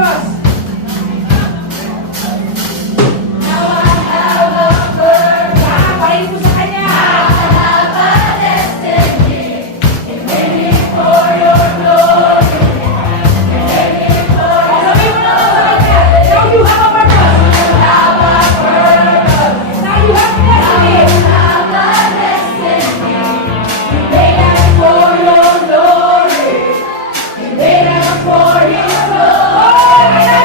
For your glory.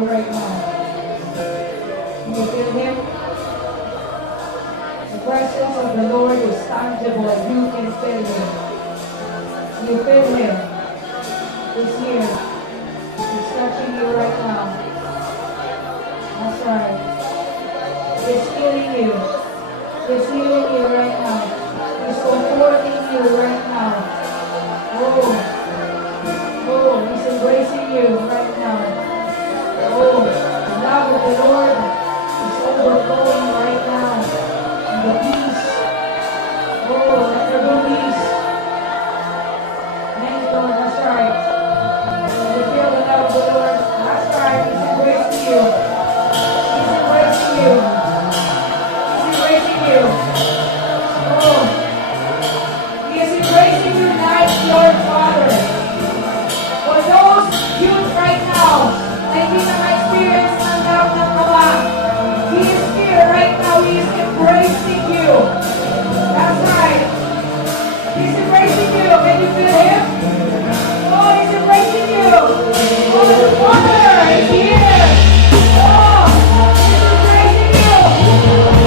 you right now. Can you feel Him? The presence of the Lord is tangible. You can feel Him. You feel Him. He's here. He's touching you right now. That's right. He's healing you. He's healing you right now. He's comforting you right now. Oh, He's embracing you right now. Oh, the love of the Lord is overflowing right now. And the peace. Oh, let there be peace. Thank God, that's right. You feel the love of the Lord. That's right. He's embracing you. He's embracing you. He's embracing you. Oh, He is embracing you tonight, Lord Father. For those youth right now, na hindi na ma-experience ng love ng Ama, He is here right now. He is embracing you. That's right. He's embracing you. Can you feel Him? Oh, He's embracing you. Oh, the Father is here. Oh, He's embracing you.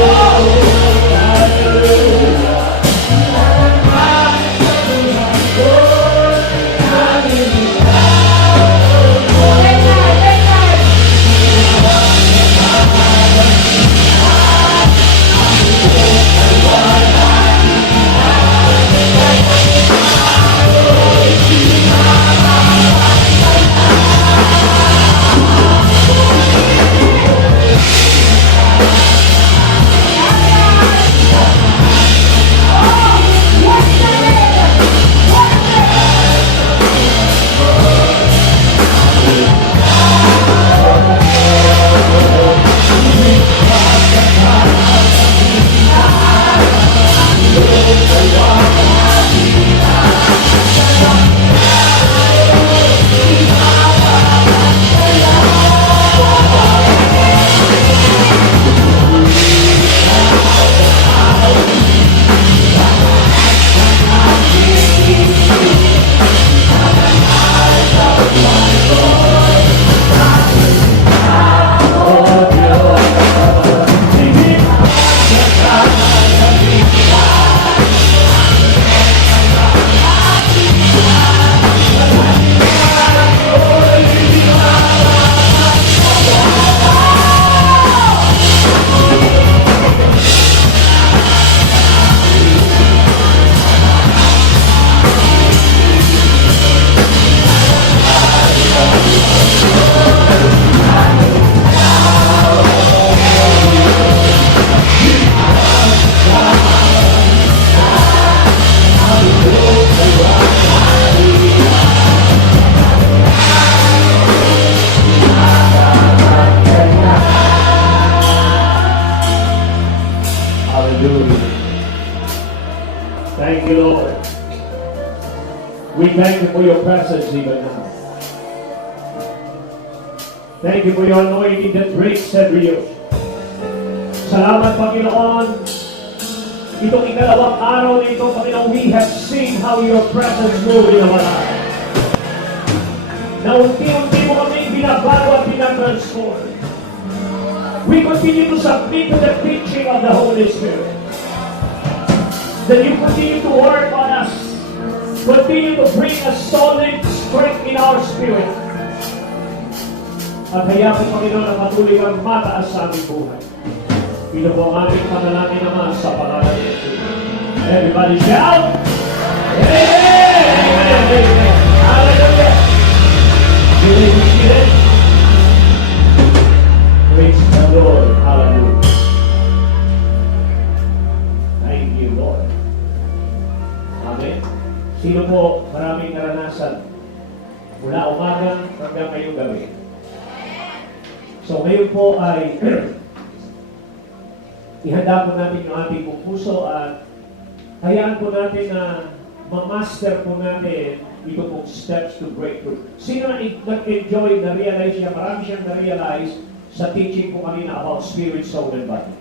Oh. Thank you, Lord. We thank you for your presence even now. Thank you for your anointing that breaks every yoke. Salamat, Panginoon. Itong ikalawang araw nito, Panginoon, we have seen how your presence move in our lives. Na unti-unti mo kami binabago at binatransform. We continue to submit to the teaching of the Holy Spirit. That you continue to work on us. Continue to bring a solid strength in our spirit. At hayaan po, Panginoon, na patuloy kang mataas sa aming buhay. Ito po ang aming panalangin naman sa pangalan ni Jesus. Everybody shout! Amen! Amen! Hallelujah! Believe we see it? Praise the Lord. Hallelujah. Thank you, Lord. Amen. Sino po maraming naranasan mula umaga hanggang ngayong gabi? So ngayon po ay ihanda po natin yung ating puso at hayaan po natin na ma-master po natin ito pong steps to breakthrough. Sino na nag-enjoy, na-realize niya, marami siyang na-realize sa teaching po kanina about spirit, soul, and body.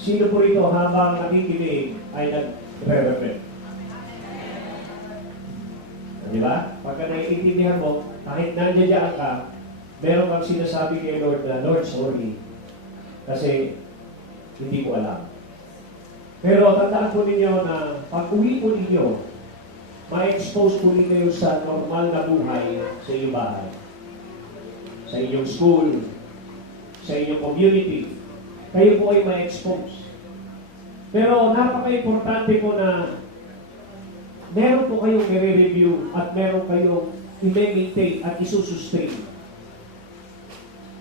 Sino po ito habang nakikinig ay nag-re-repent? Di ba? Pagka naiintindihan mo, kahit nandiyan ka, meron kang sinasabi kay Lord na, Lord, sorry. Kasi hindi ko alam. Pero tandaan po ninyo na pag uwi po ninyo, ma-expose po ninyo sa normal na buhay sa inyong bahay. Sa inyong school, sa inyong community. Kayo po ay ma-expose. Pero napaka-importante po na meron po kayong i-review at meron kayong i-maintain at isusustain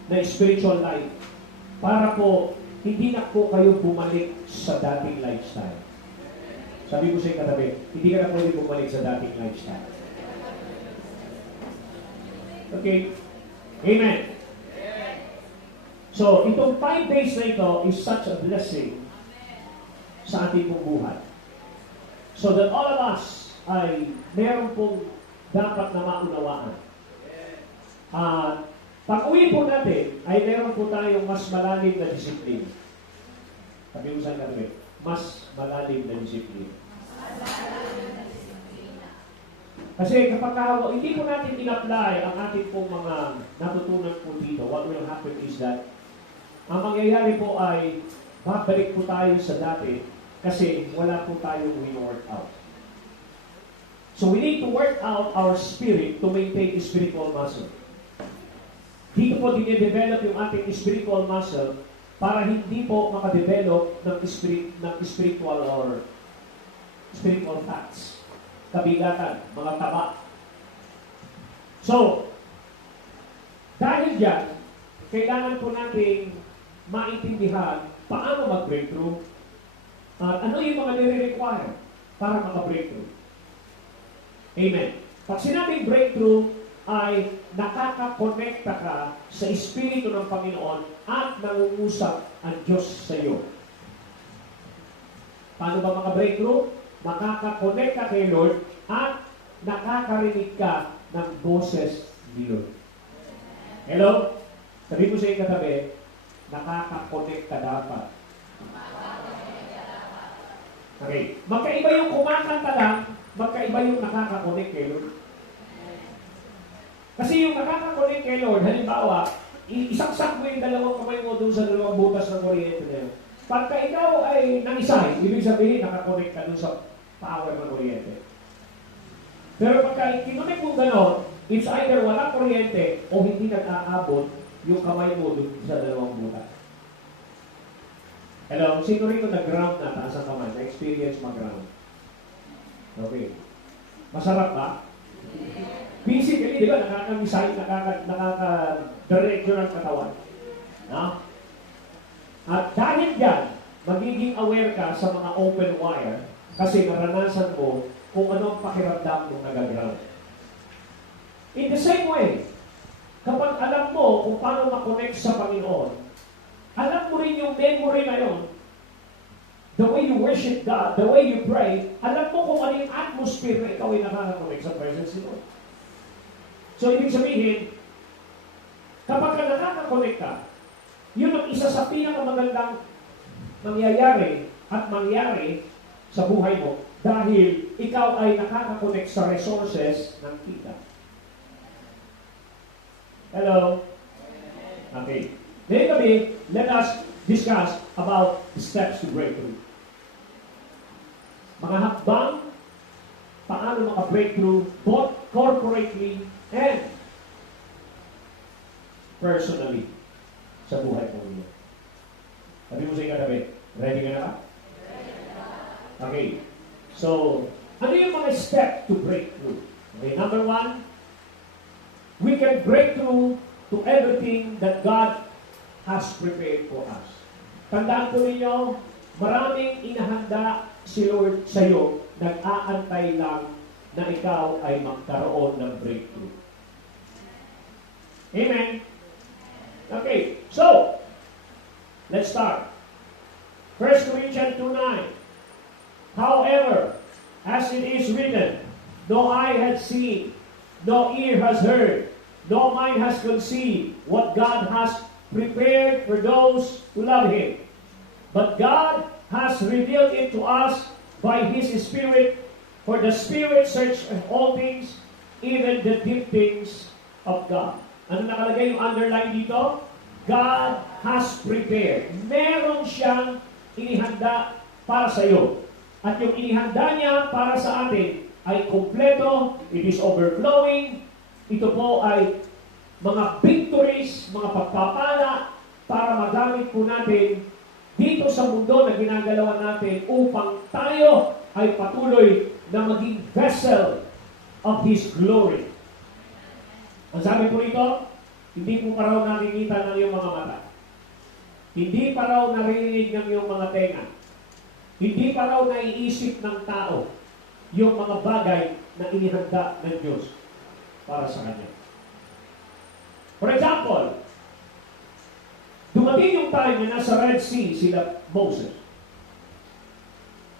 na spiritual life para po hindi na po kayo bumalik sa dating lifestyle. Sabi ko sa yung katabi, hindi ka na pwede bumalik sa dating lifestyle. Okay? Amen. So, itong 5 days na ito is such a blessing sa ating pong buhay. So that all of us ay meron pong dapat na maunawaan. Pag-uwi po natin, ay meron po tayong mas malalim na disiplina. Sabi ko sa katabi, mas malalim na disiplina. Kasi kapag hindi po natin in-apply ang ating pong mga natutunan po dito, what will happen is that ang mangyayari po ay babalik po tayo sa dati kasi wala po tayong win-work out. So we need to work out our spirit to maintain the spiritual muscle. Dito po dine-develop yung ating spiritual muscle para hindi po makadevelop ng spiritual or spiritual fats. Kabigatan, mga taba. So, dahil dyan, kailangan po nating maintindihan paano mag-breakthrough at ano yung mga nire-require para maka-breakthrough. Amen. Pag sinabing breakthrough, ay nakaka-connecta ka sa Espiritu ng Panginoon at nangungusap ang Diyos sa iyo. Paano ba maka-breakthrough? Makaka-connect ka kay Lord at nakakarinig ka ng boses ni Lord. Hello? Sabi ko sa iyo katabi, nakaka-connect ka dapat. Okay. Magkaiba yung kumakanta lang, magkaiba yung nakaka-connect kay Lord. Kasi yung nakaka-connect kay Lord, halimbawa, isaksak mo yung dalawang kamay mo doon sa dalawang butas ng kuryente na yun. Pagka ikaw ay nangisay, ibig sabihin, nakakonect ka doon sa power ng kuryente. Pero pagka kinonect mo gano'n, it's either walang kuryente o hindi nag-aabot yung kamay mo doon sa dalawang butas. Hello? Sino rin nag-ground na taas ang kamay? Na-experience mag-ground? Okay. Masarap ba? Physically, di ba, nakakamisay, nakaka-direction ng katawan. No? At dahil dyan, magiging aware ka sa mga open wire kasi maranasan mo kung ano ang pakiramdam ng nag-ground. In the same way, kapag alam mo kung paano makonect sa Panginoon, alam mo rin yung memory na yun, the way you worship God, the way you pray, alam mo kung ano yung atmosphere na ikaw ay nakaka-connect sa presence ni Lord. So, ibig sabihin, kapag ka nakaka-connect ka, yun ang isa sa pinakamagandang mangyayari at mangyari sa buhay mo dahil ikaw ay nakaka-connect sa resources ng kita. Hello? Okay. Ngayon gabi, let us discuss about the steps to breakthrough. Mga hakbang, paano maka-breakthrough both corporately and personally sa buhay po niyo. Sabi mo sa ikatabi, ready ka na ba? Okay. So, ano yung mga step to breakthrough? Okay, number 1, we can break through to everything that God has prepared for us. Tandaan po ninyo, maraming inahanda si Lord sa iyo, nag-aantay lang na ikaw ay magkaroon ng breakthrough. Amen? Okay, so, let's start. 1 Corinthians 2:9. However, as it is written, no eye has seen, no ear has heard, no mind has conceived what God has prepared for those who love Him. But God has revealed it to us by His Spirit, for the Spirit searches all things, even the deep things of God. Ano nakalagay yung underline dito? God has prepared. Meron siyang inihanda para sa iyo. At yung inihanda niya para sa atin ay kompleto, it is overflowing. Ito po ay mga victories, mga pagpapala para magamit po natin dito sa mundo na ginagalawan natin upang tayo ay patuloy na maging vessel of His glory. Ang sabi po rito, hindi po pa raw nakikita ng iyong mga mata. Hindi pa raw naririnig ng iyong mga tenga. Hindi pa raw naiisip ng tao yung mga bagay na inihanda ng Diyos para sa Kanya. For example, dumating yung time na nasa Red Sea sila Moses.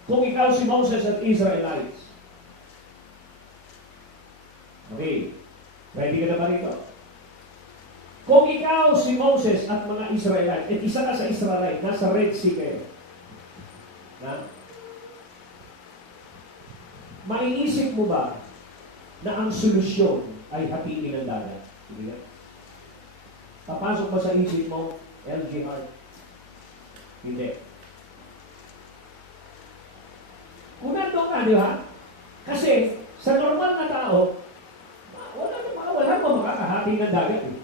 Kung ikaw si Moses at Israelites. Okay. Ready ka na ba rito? Kung ikaw si Moses at mga Israelites, at isa ka sa Israelite, nasa Red Sea kayo. Na? Maiisip mo ba na ang solusyon ay hatiin ng dagat? Hindi ba? Papasok ba sa isip mo, LG Hart? Hindi. Kung nandun ka, di ba? Kasi, sa normal na tao, wala pa makakahati ng dagat. Eh.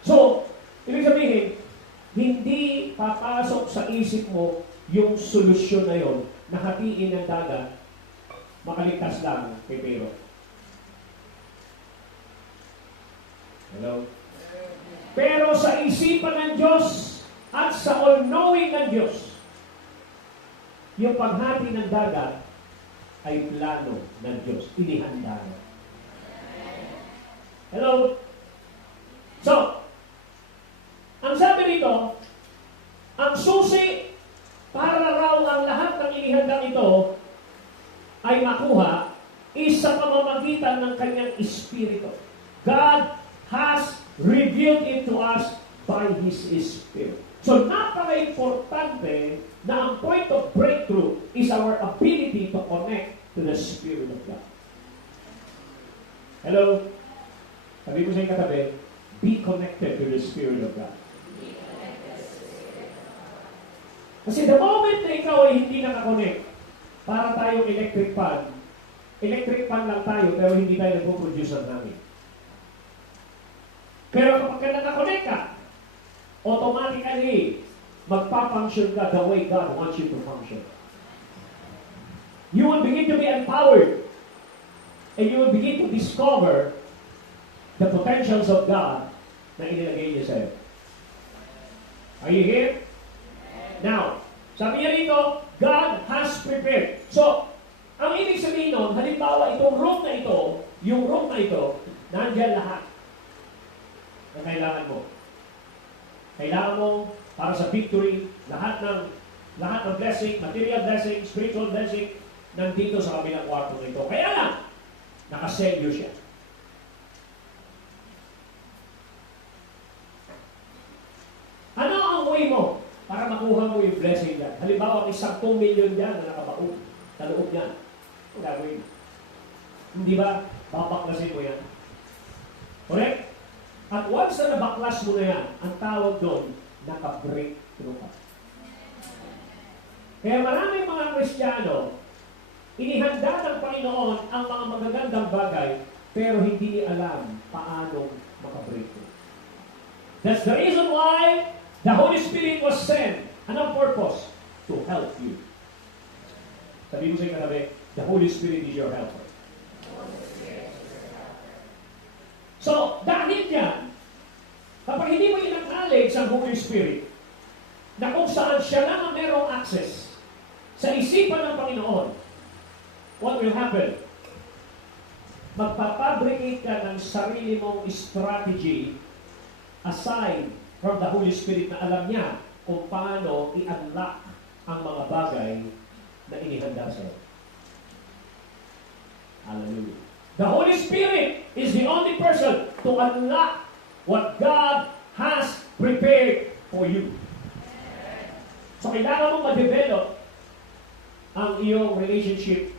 So, ibig sabihin, hindi papasok sa isip mo yung solusyon na yon na hatiin ng dagat, makaligtas lang kay Pero. Hello? Pero sa isipan ng Diyos at sa all-knowing ng Diyos, yung paghati ng dagat ay plano ng Diyos. Inihanda na. Hello? So, ang sabi rito, ang susi para raw ang lahat ng inihandang ito ay makuha is sa pamamagitan ng kanyang Espiritu. God has revealed it to us by His Spirit. So, napaka-importante na ang point of breakthrough is our ability to connect to the Spirit of God. Hello? Sabi ko sa inyo katabi, be connected to the Spirit of God. Kasi the moment na ikaw ay hindi nakakonect, para tayong electric fan lang tayo, pero hindi tayo nagpo-produce ng hangin. Pero kapag ka nakakonect ka, automatically, magpa-function ka the way God wants you to function. You will begin to be empowered, and you will begin to discover the potentials of God na inilagay niya sa'yo. Are you here? Now, sabi niya dito, God has prepared. So, ang ibig sabihin nun, halimbawa itong room na ito, yung room na ito, nandiyan lahat na kailangan mo. Kailangan mo para sa victory, lahat ng blessing, material blessing, spiritual blessing, nandito sa kabilang kwarto na ito. Kaya lang, nakaselyo siya. Ano ang way mo para makuha mo yung blessing dyan? Halimbawa, may 10 million dyan na nakabaon sa loob niyan. Ang gagawin. Hindi ba? Babaklasin mo yan. Correct? At once na nabaklas mo na yan, ang tawag doon, naka-breakthrough ka. Kaya maraming mga Kristiyano, inihanda ng Panginoon ang mga magagandang bagay, pero hindi alam paano maka-breakthrough. That's the reason why the Holy Spirit was sent. Anong purpose? To help you. Sabi mo sa inyo katabi, the Holy Spirit is your helper. So, dahil yan, kapag hindi mo in-acknowledge ang Holy Spirit, na kung saan siya lang ang merong access sa isipan ng Panginoon, what will happen? Magpapabricate ka ng sarili mong strategy aside from the Holy Spirit na alam niya kung paano i-unlock ang mga bagay na inihanda sa'yo. Hallelujah. The Holy Spirit is the only person to unlock what God has prepared for you. So, kailangan mong ma-develop ang iyong relationship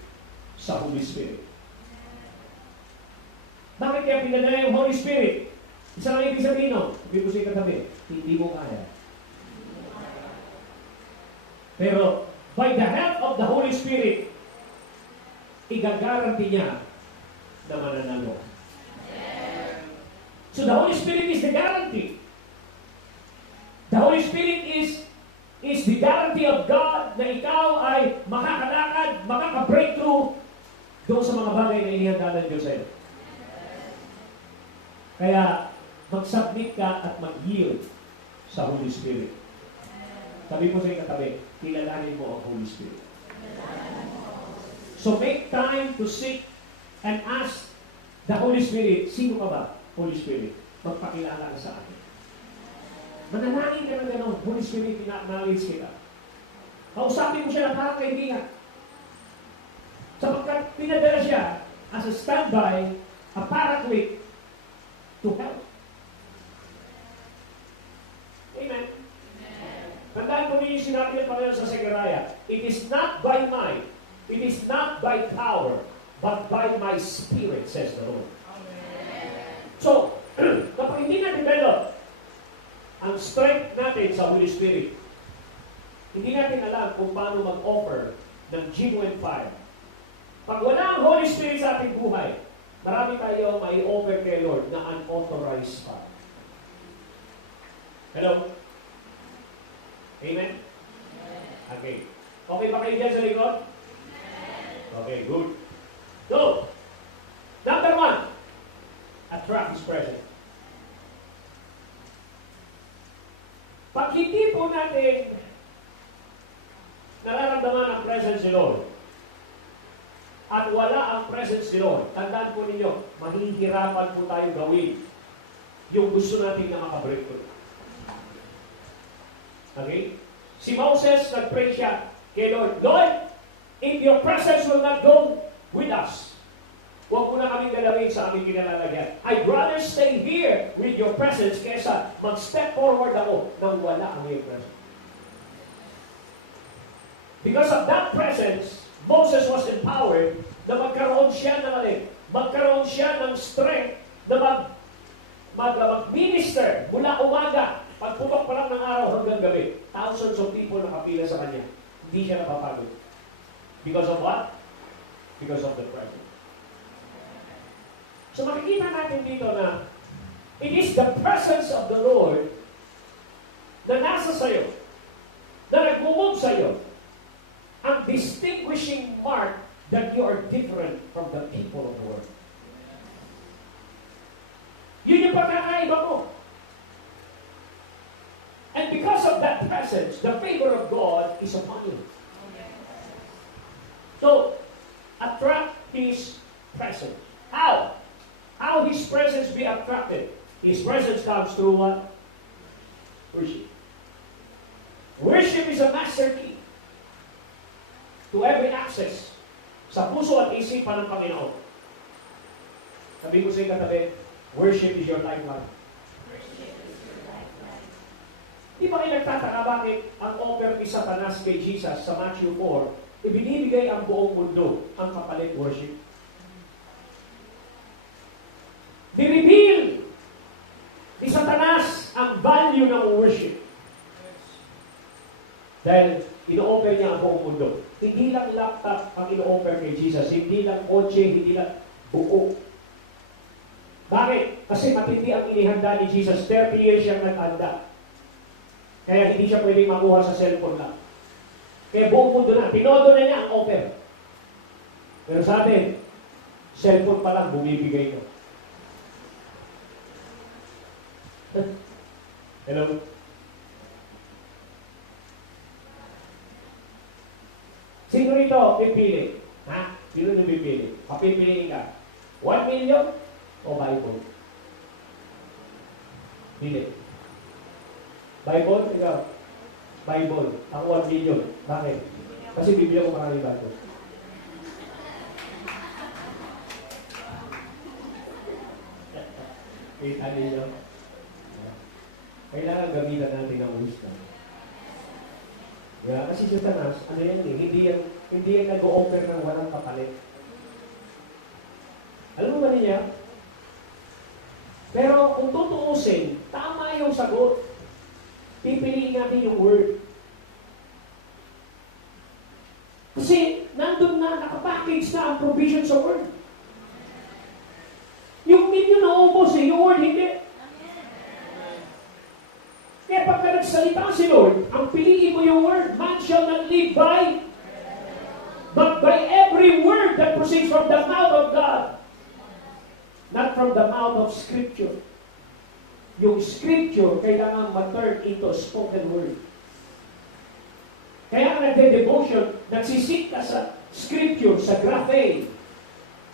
sa Holy Spirit. Bakit kaya pinadala yung Holy Spirit? Isa lang ibig sabihin, no? Sabi ko sa katabi, hindi mo kaya. Pero, by the help of the Holy Spirit, igagaranti niya na mananalo. So the Holy Spirit is the guarantee. The Holy Spirit is the guarantee of God na ikaw ay makakalakad, makaka-breakthrough doon sa mga bagay na inihanda ng Diyos sa'yo. Kaya, mag-submit ka at mag-yield sa Holy Spirit. Sabi mo sa iyong katabi, kilalanin mo ang Holy Spirit. So make time to seek and ask the Holy Spirit, sino ka ba, Holy Spirit? Magpakilala ka sa akin. Manalangin ka na gano'n, Holy Spirit, pinakanalis kita. Kausapin mo siya na parang kaibigan. Sapagkat pinadala siya as a standby, a paraclete to help. Amen. Tandaan ko niyo yung sinabi ng Panginoon sa Zechariah, it is not by might, it is not by power, but by my Spirit, says the Lord. So, kapag hindi na-develop ang strength natin sa Holy Spirit, hindi natin alam kung paano mag-offer ng genuine fire. Pag wala ang Holy Spirit sa ating buhay, marami tayo may offer kay Lord na unauthorized fire. Hello? Amen? Okay. Okay ba kayo dyan sa likod? Okay, good. So, number 1, attract His presence. Pag hindi po natin nararamdaman ang presence ni Lord, at wala ang presence ni Lord, tandaan po ninyo, mahihirapan po tayo gawin yung gusto natin na makabreakthrough. Okay? Si Moses, nag-pray siya kay Lord, Lord, if your presence will not go with us, huwag mo na kaming dalawin sa aming kinalalagyan. I'd rather stay here with your presence kesa mag-step forward ako nang wala ang iyong presence. Because of that presence, Moses was empowered na magkaroon siya ng magkaroon siya ng strength na mag-minister mula umaga, pagputok pa lang ng araw hanggang gabi. Thousands of people nakapila sa kanya. Hindi siya napapagod. Because of what? Because of the presence. So makikita natin dito na it is the presence of the Lord na nasa sayo, na nag-move sa'yo, ang distinguishing mark that you are different from the people of the world. Yun yung pagkakaiba mo. And because of that presence, the favor of God is upon you. So, attract His presence. How? How His presence be attracted? His presence comes through what? Worship. Worship is a master key to every access sa puso at isipan ng Panginoon. Sabi ko sa iyo katabi, worship is your lifeline. Di ba kayo nagtataka bakit ang offer ni Satanas kay Jesus sa Matthew 4, ibinibigay ang buong mundo ang kapalit worship? Di-reveal ni Satanas ang value ng worship. Dahil ino-offer niya ang buong mundo. Hindi lang laptop ang ino-offer kay Jesus. Hindi lang kotse, hindi lang buo. Bakit? Kasi matindi ang inihanda ni Jesus. 30 years siyang nag-handa. Kaya hindi siya pwedeng makuha sa cellphone lang. Kaya buong mundo na. Tinodo na niya ang offer. Pero sa atin, cellphone pa lang bumibigay ko. Hello? Sino rito pipili? Ha? Sino na pipili? Papipiliin ka. 1 million o Bible? Pili. Bible? Ikaw. Bible. Ako 1 million. Bakit? Kasi bibili ko maraming Bible. Kita ninyo? Kailangan gamitan natin ang wisdom. Yeah, kasi Satanas, ano yan eh, hindi yan nag-o-offer ng walang kapalit. Alam mo ba niya? Pero kung tutuusin, tama yung sagot. Pipiliin natin yung word. Kasi nandun na, nakapackage na ang provision sa word. Yung meat yun naubos eh, yung word hindi. Kaya pagka nagsalita si Lord, ang piliin mo yung word, man shall not live by, but by every word that proceeds from the mouth of God. Not from the mouth of Scripture. Yung Scripture, kailangan ma-turn into spoken word. Kaya ka nagde-devotion, nagsisik ka sa Scripture, sa graphe.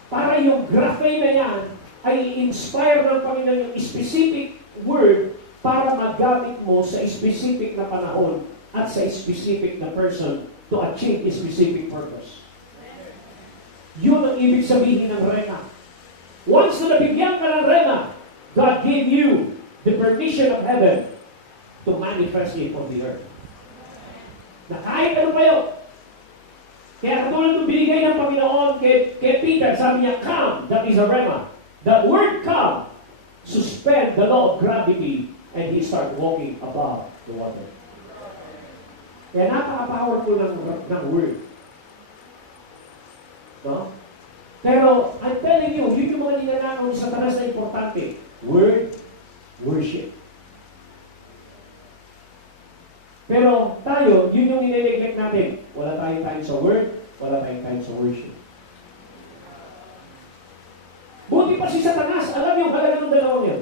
Para yung graphe na yan ay inspire ng Panginoon yung specific word para magamit mo sa specific na panahon at sa specific na person to achieve a specific purpose. Yun ang ibig sabihin ng rema. Once na nabigyan ka ng rema, God gave you the permission of heaven to manifest it on the earth. Na kahit ano pa yun. Kaya katulad ng binigay ng Panginoon kay Peter, sabi niya, come, that is a rema. The word come, suspend the law of gravity, and he start walking above the water. Kaya napaka-powerful ng word. No? Pero, I'm telling you, yun yung mga ninanakaw sa Satanas na importante. Word, worship. Pero tayo, yun yung nineneglect natin. Wala tayong time sa word, wala tayong time sa worship. Buti pa si Satanas, alam yung halaga ng dalawang yun.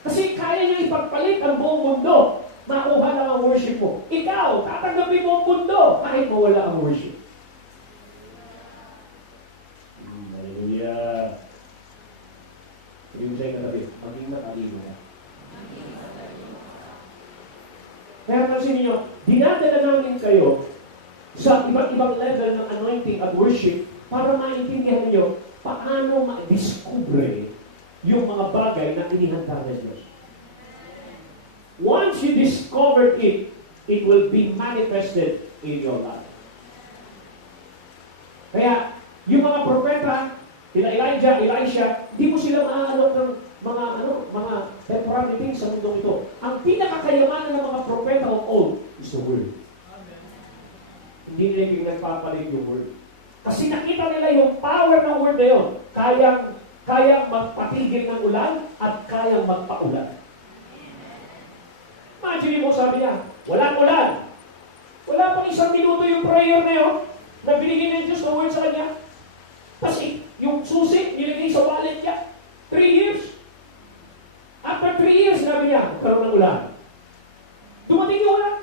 Kasi kaya niya ipagpalit ang buong mundo, makuha lang ang worship mo. Ikaw, tatanggapin mo ang mundo, kahit mawala ang worship. Hallelujah. Sabi mo sa'yo katabi, maging matalino na. Kaya kasi ninyo, dinadala namin kayo sa iba't ibang level ng anointing at worship para maintindihan niyo paano ma-discover yung mga bagay na inihanda ng Diyos. Once you discover it, it will be manifested in your life. Kaya, yung mga propeta, Elijah, Elisha, hindi mo sila maaalok ng mga temporary things sa mundong ito. Ang pinakakayamanan ng mga propeta of old is the word. Amen. Hindi nila yung nagpapalit yung word. Kasi nakita nila yung power ng word na yun. Kayang magpatigil ng ulan at kayang magpaulan. Imagine mo, sabi niya, walang ulan. Wala pang 1 minuto yung prayer na yun na binigyan ng Diyos ng word sa kanya. Kasi yung susi, nilagay sa wallet niya. 3 years. After 3 years, sabi niya, magkaroon ng ulan. Dumating yung ulan.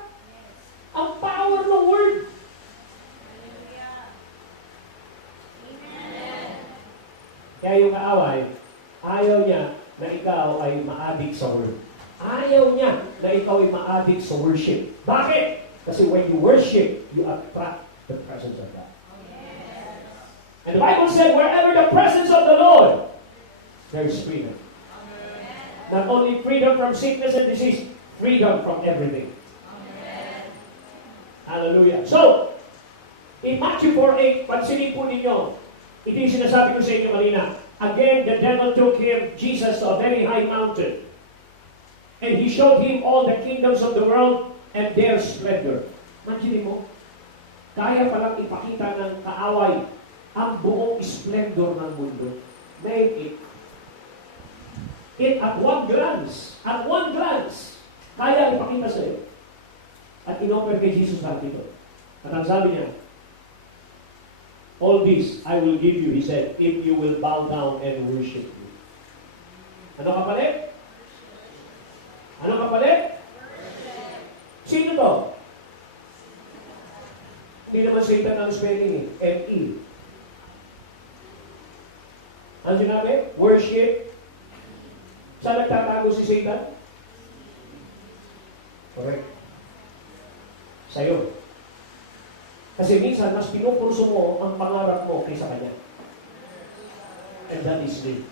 Ang power ng word. Kaya yung kaaway, ayaw niya na ikaw ay ma-addict sa word. Ayaw niya na ikaw ay ma-addict sa worship. Bakit? Kasi when you worship, you attract the presence of God. And the Bible said, wherever the presence of the Lord, there is freedom. Not only freedom from sickness and disease, freedom from everything. Hallelujah. So, in Matthew 4:8, pansinin po ninyo, ito yung sinasabi ko sa inyo kanina. Again, the devil took him, Jesus, to a very high mountain. And he showed him all the kingdoms of the world and their splendor. Imagine mo, kaya palang ipakita ng kaaway ang buong splendor ng mundo. Name it at one glance, kaya ipakita sa iyo. At in-offer kay Jesus lahat ito. At ang sabi niya, all this I will give you, he said, if you will bow down and worship me. Ano kapalit? Ano kapalit? Sino to? Hindi naman Satan ang spelling eh. M-E. Ano sinabi? Worship. Saan nagtatago si Satan? Correct. Sa'yo. Kasi minsan, mas pinupurso mo ang pangarap mo kaysa kanya. And that is me.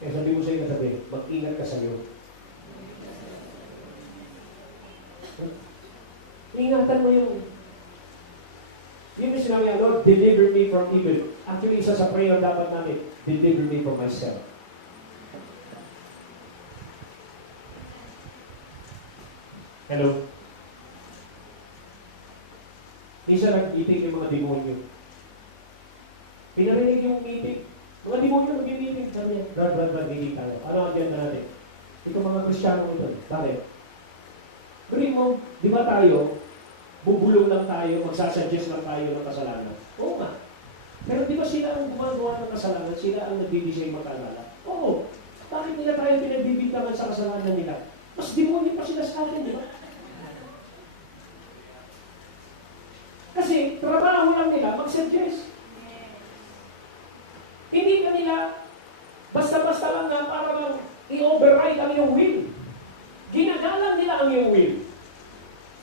Kaya sabi mo sa'yo katabi, mag-ingat ka sa'yo. Ingatan mo yung sinabi, Lord, deliver me from evil. Actually, isa sa prayer dapat namin, deliver me from myself. Hello? Isa nag-meeting yung mga demonyo. Pinarinig yung meeting. Mga demonyo nag-meeting. Sabi niya, Brad, meeting tayo. Ano ang agenda natin? Ito mga Kristiyano ko doon. Bakit? Pero mo, di ba tayo, bubulong lang tayo, magsasuggest lang tayo ng kasalanan? Oo nga. Pero di ba sila ang gumagawa ng kasalanan? Sila ang nagdi-design magkalala? Oo. Bakit nila tayo pinagbibintangan sa kasalanan nila? Mas demonyo pa sila sa atin, di ba? Kasi trabaho lang nila mag-suggest. Hindi ka nila basta-basta lang na para lang i-override ang iyong will. Ginagalang nila ang iyong will.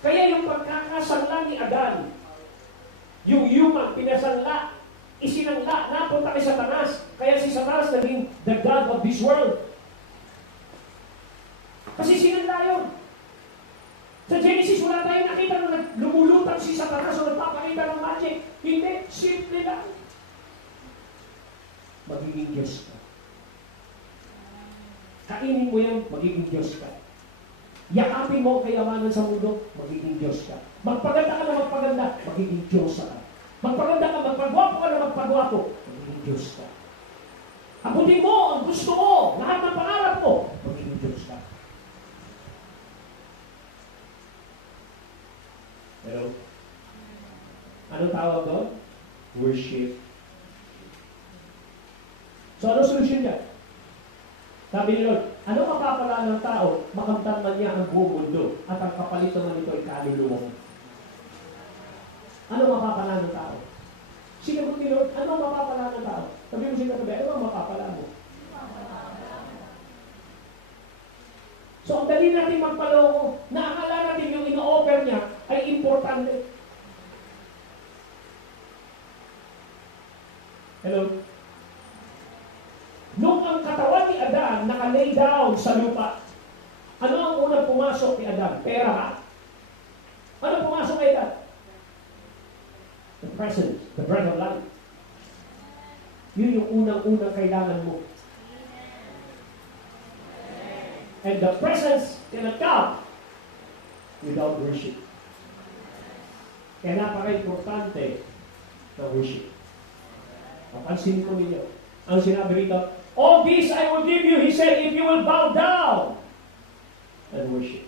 Kaya yung pagkakasangla ni Adan, yung human, pinasangla, isinangla, napunta kay Satanas. Kaya si Satanas naging the God of this world. Kasi sinangla yun. Sa Genesis, wala tayong nakita na lumulutang si Satanas o nagpapakita ng magic. Hindi, simple lang. Magiging Diyos ka. Kainin mo yan, magiging Diyos ka. Yakapin mo ang kayamanan sa mundo, magiging Diyos ka. Magpaganda ka na magpaganda, magiging Diyos ka. Magpaganda ka, magpagwapo ka na magpagwapo, magiging Diyos ka. Abutin mo ang gusto mo, lahat ng pangarap mo, magiging Diyos ka. Hello? Anong tawag doon? Worship. So, ano solusyon niya? Sabi ni Lord, ano mapapala ng tao? Makamtan man niya ang buong mundo at ang kapalit naman ito ay kaluluwa. Ano mapapala ng tao? Sinagot ni Lord, ano mapapala ng tao? Sabi mo siya katabi, ano mapapala mo? So, ang dali natin magpaloko, naakala natin yung ino-offer niya ay importante. Hello? Nung ang katawan ni Adan nakalay down sa lupa, ano ang unang pumasok ni Adan? Pera ha? Ano pumasok kay Adan? The presence, the breath of life. Yun yung unang-unang kailangan mo. And the presence cannot come without worship. Kaya napaka-importante na worship. Papansin ko ninyo. Ang sinabi rito, all this I will give you, he said, if you will bow down and worship.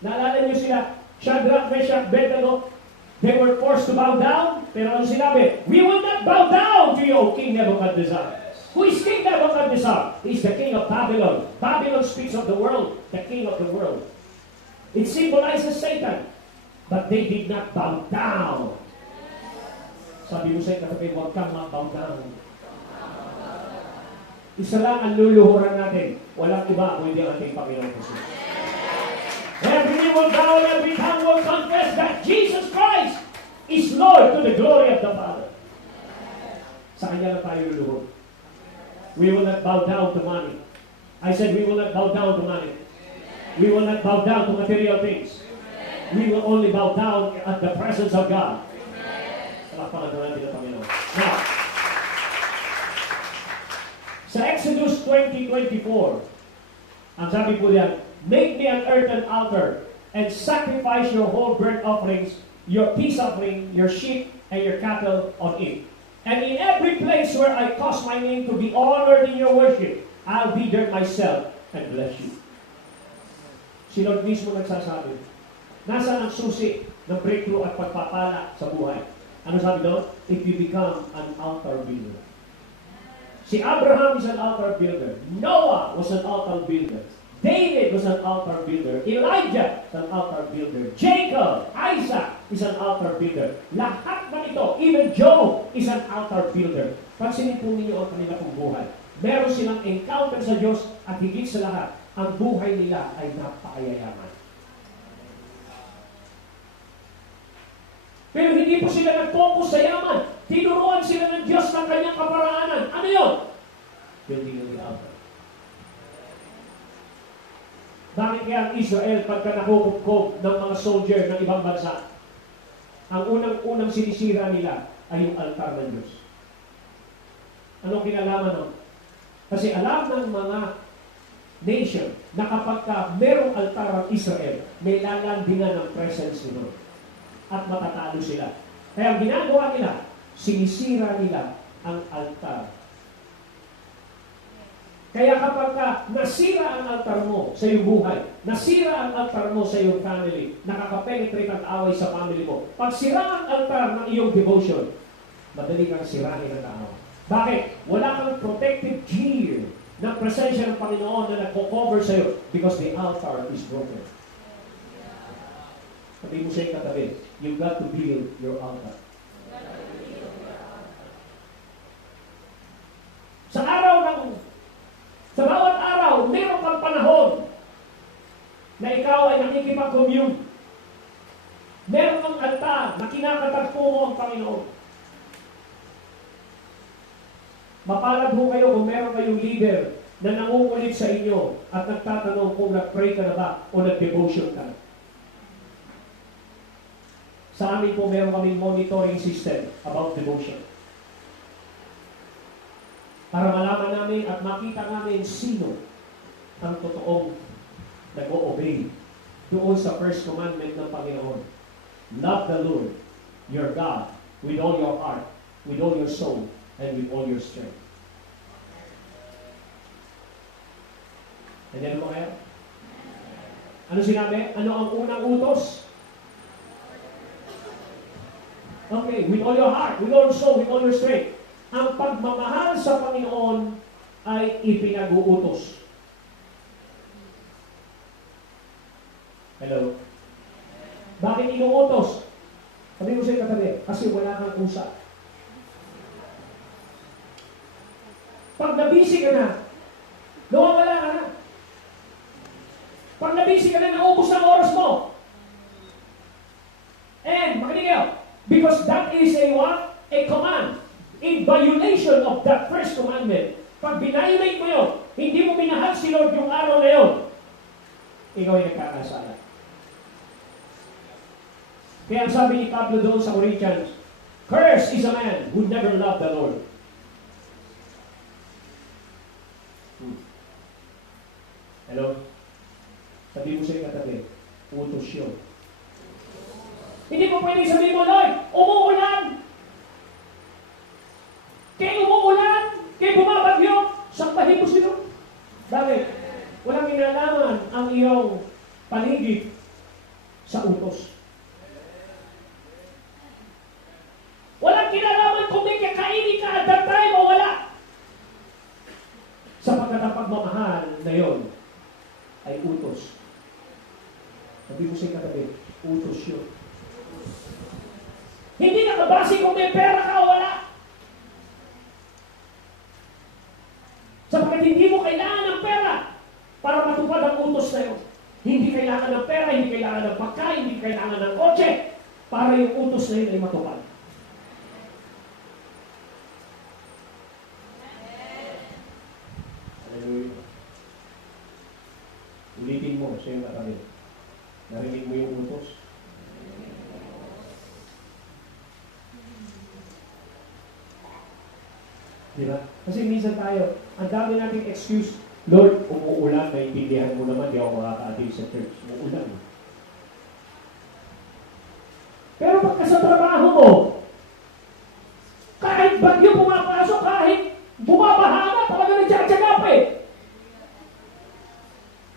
Naalala niyo sila, Shadrach, Meshach, Abednego, they were forced to bow down, pero ano sinabi? We will not bow down to you, O King Nebuchadnezzar. Who is King Nebuchadnezzar? He is the king of Babylon. Babylon speaks of the world, the king of the world. It symbolizes Satan. But they did not bow down. Sabi mo sa'yo, katabi, huwag kang mag-bow down. Isa lang ang luluhuran natin. Walang iba kundi ang ating Panginoon Jesus. Every knee will bow and every tongue will confess that Jesus Christ is Lord to the glory of the Father. Sa Kanya lang tayo luluhod. We will not bow down to money. I said we will not bow down to money. We will not bow down to material things. We will only bow down at the presence of God. Palakpakan natin ang Panginoon. Now, sa Exodus 20:24, ang sabi po diyan, make me an earthen altar and sacrifice your whole burnt offerings, your peace offering, your sheep, and your cattle on it. And in every place where I cause my name to be honored in your worship, I'll be there myself and bless you. Si Lord mismo nagsasabi, nasaan ang susi ng breakthrough at pagpapala sa buhay? Ano sabi doon? If you become an altar builder. Si Abraham is an altar builder. Noah was an altar builder. David was an altar builder. Elijah is an altar builder. Jacob, Isaac is an altar builder. Lahat na ito, even Job is an altar builder. Pansinin po ninyo ang kanila pong buhay. Meron silang encounter sa Diyos at higit sa lahat, ang buhay nila ay napakayayaman. Pero hindi po sila nag-focus sa yaman. Tinuruan sila ng Diyos ng kanyang kaparaanan. Ano yun? Building of the altar. Bakit kaya ang Israel pagka nakukupkop ng mga soldier ng ibang bansa, ang unang-unang sinisira nila ay yung altar ng Diyos. Anong kinalaman nun? Kasi alam ng mga nation na kapag ka merong altar ang Israel, may lalandingan ng presence nito at matatalo sila. Kaya ang ginagawa nila, sinisira nila ang altar. Kaya kapag ka nasira ang altar mo sa iyong buhay, nasira ang altar mo sa iyong family, nakakapenetrate ang away sa family mo, pag sira ang altar ng iyong devotion, madali kang sirahin ang tao. Bakit? Wala kang protective gear ng presensya ng Panginoon na nagko-cover sa iyo because the altar is broken. Sabi mo siya katabi, you've got to build your altar. Sa bawat araw, meron kang panahon na ikaw ay nakikipag-commune. Meron kang altar na kinakatagpo mo ang Panginoon. Mapalad ho kayo kung meron kayong leader na nangungulit sa inyo at nagtatanong kung nag-pray ka na ba o nag-devotion ka. Sa amin po meron kaming monitoring system about devotion. Para malaman namin at makita namin sino ang totoong nag-o-obey doon sa first commandment ng Panginoon. Love the Lord, your God, with all your heart, with all your soul, and with all your strength. Nandiyan mo kaya? Ano sinabi? Ano ang unang utos? Okay, with all your heart, with all your soul, with all your strength. Ang pagmamahal sa Panginoon ay ipinag-uutos. Hello? Bakit inuutos? Sabi mo sa'yo katabi, kasi wala kang kusa. Pag nabisi ka na, nawawala ka na. Pag nabisi ka na, naubos ang oras mo. And, makinig kayo, because that is a what? A command. In violation of that first commandment, pag binayolate mo yun, hindi mo minahal si Lord yung araw na yun, ikaw ay nagkakasala. Kaya ang sabi ni Pablo doon sa Corinthians, cursed is a man who never loved the Lord. Hello? Sabi mo sa'yo katabi, utos yun. Hindi mo pwedeng sabihin mo, Lord, umuulan! Kaya umuulan, kaya bumabagyo, saktahin mo sila. Bakit? Walang kinalaman ang iyong paligid sa utos. Walang kinalaman kung may kakainin ka at that time o wala. Sapagkat ang pagmamahal na yon ay utos. Sabi mo sa'yo katabi, utos yun. Hindi nakabase kung may pera ka o wala. Sapagkat hindi mo kailangan ng pera para matupad ang utos na yun. Hindi kailangan ng pera, hindi kailangan ng pagkain, hindi kailangan ng kotse para yung utos na yun ay matupad. Hallelujah. Ulitin mo sa iyong katabi. Narinig mo yung utos. Diba? Kasi minsan tayo, ang dami nating excuse, Lord, umuulan, naiintindihan mo naman, di ako makaka-attend sa church. Umuulan. Pero pagka sa trabaho mo, kahit bagyo pumapasok, kahit bumabaha na, talaga nagtsatsaga eh.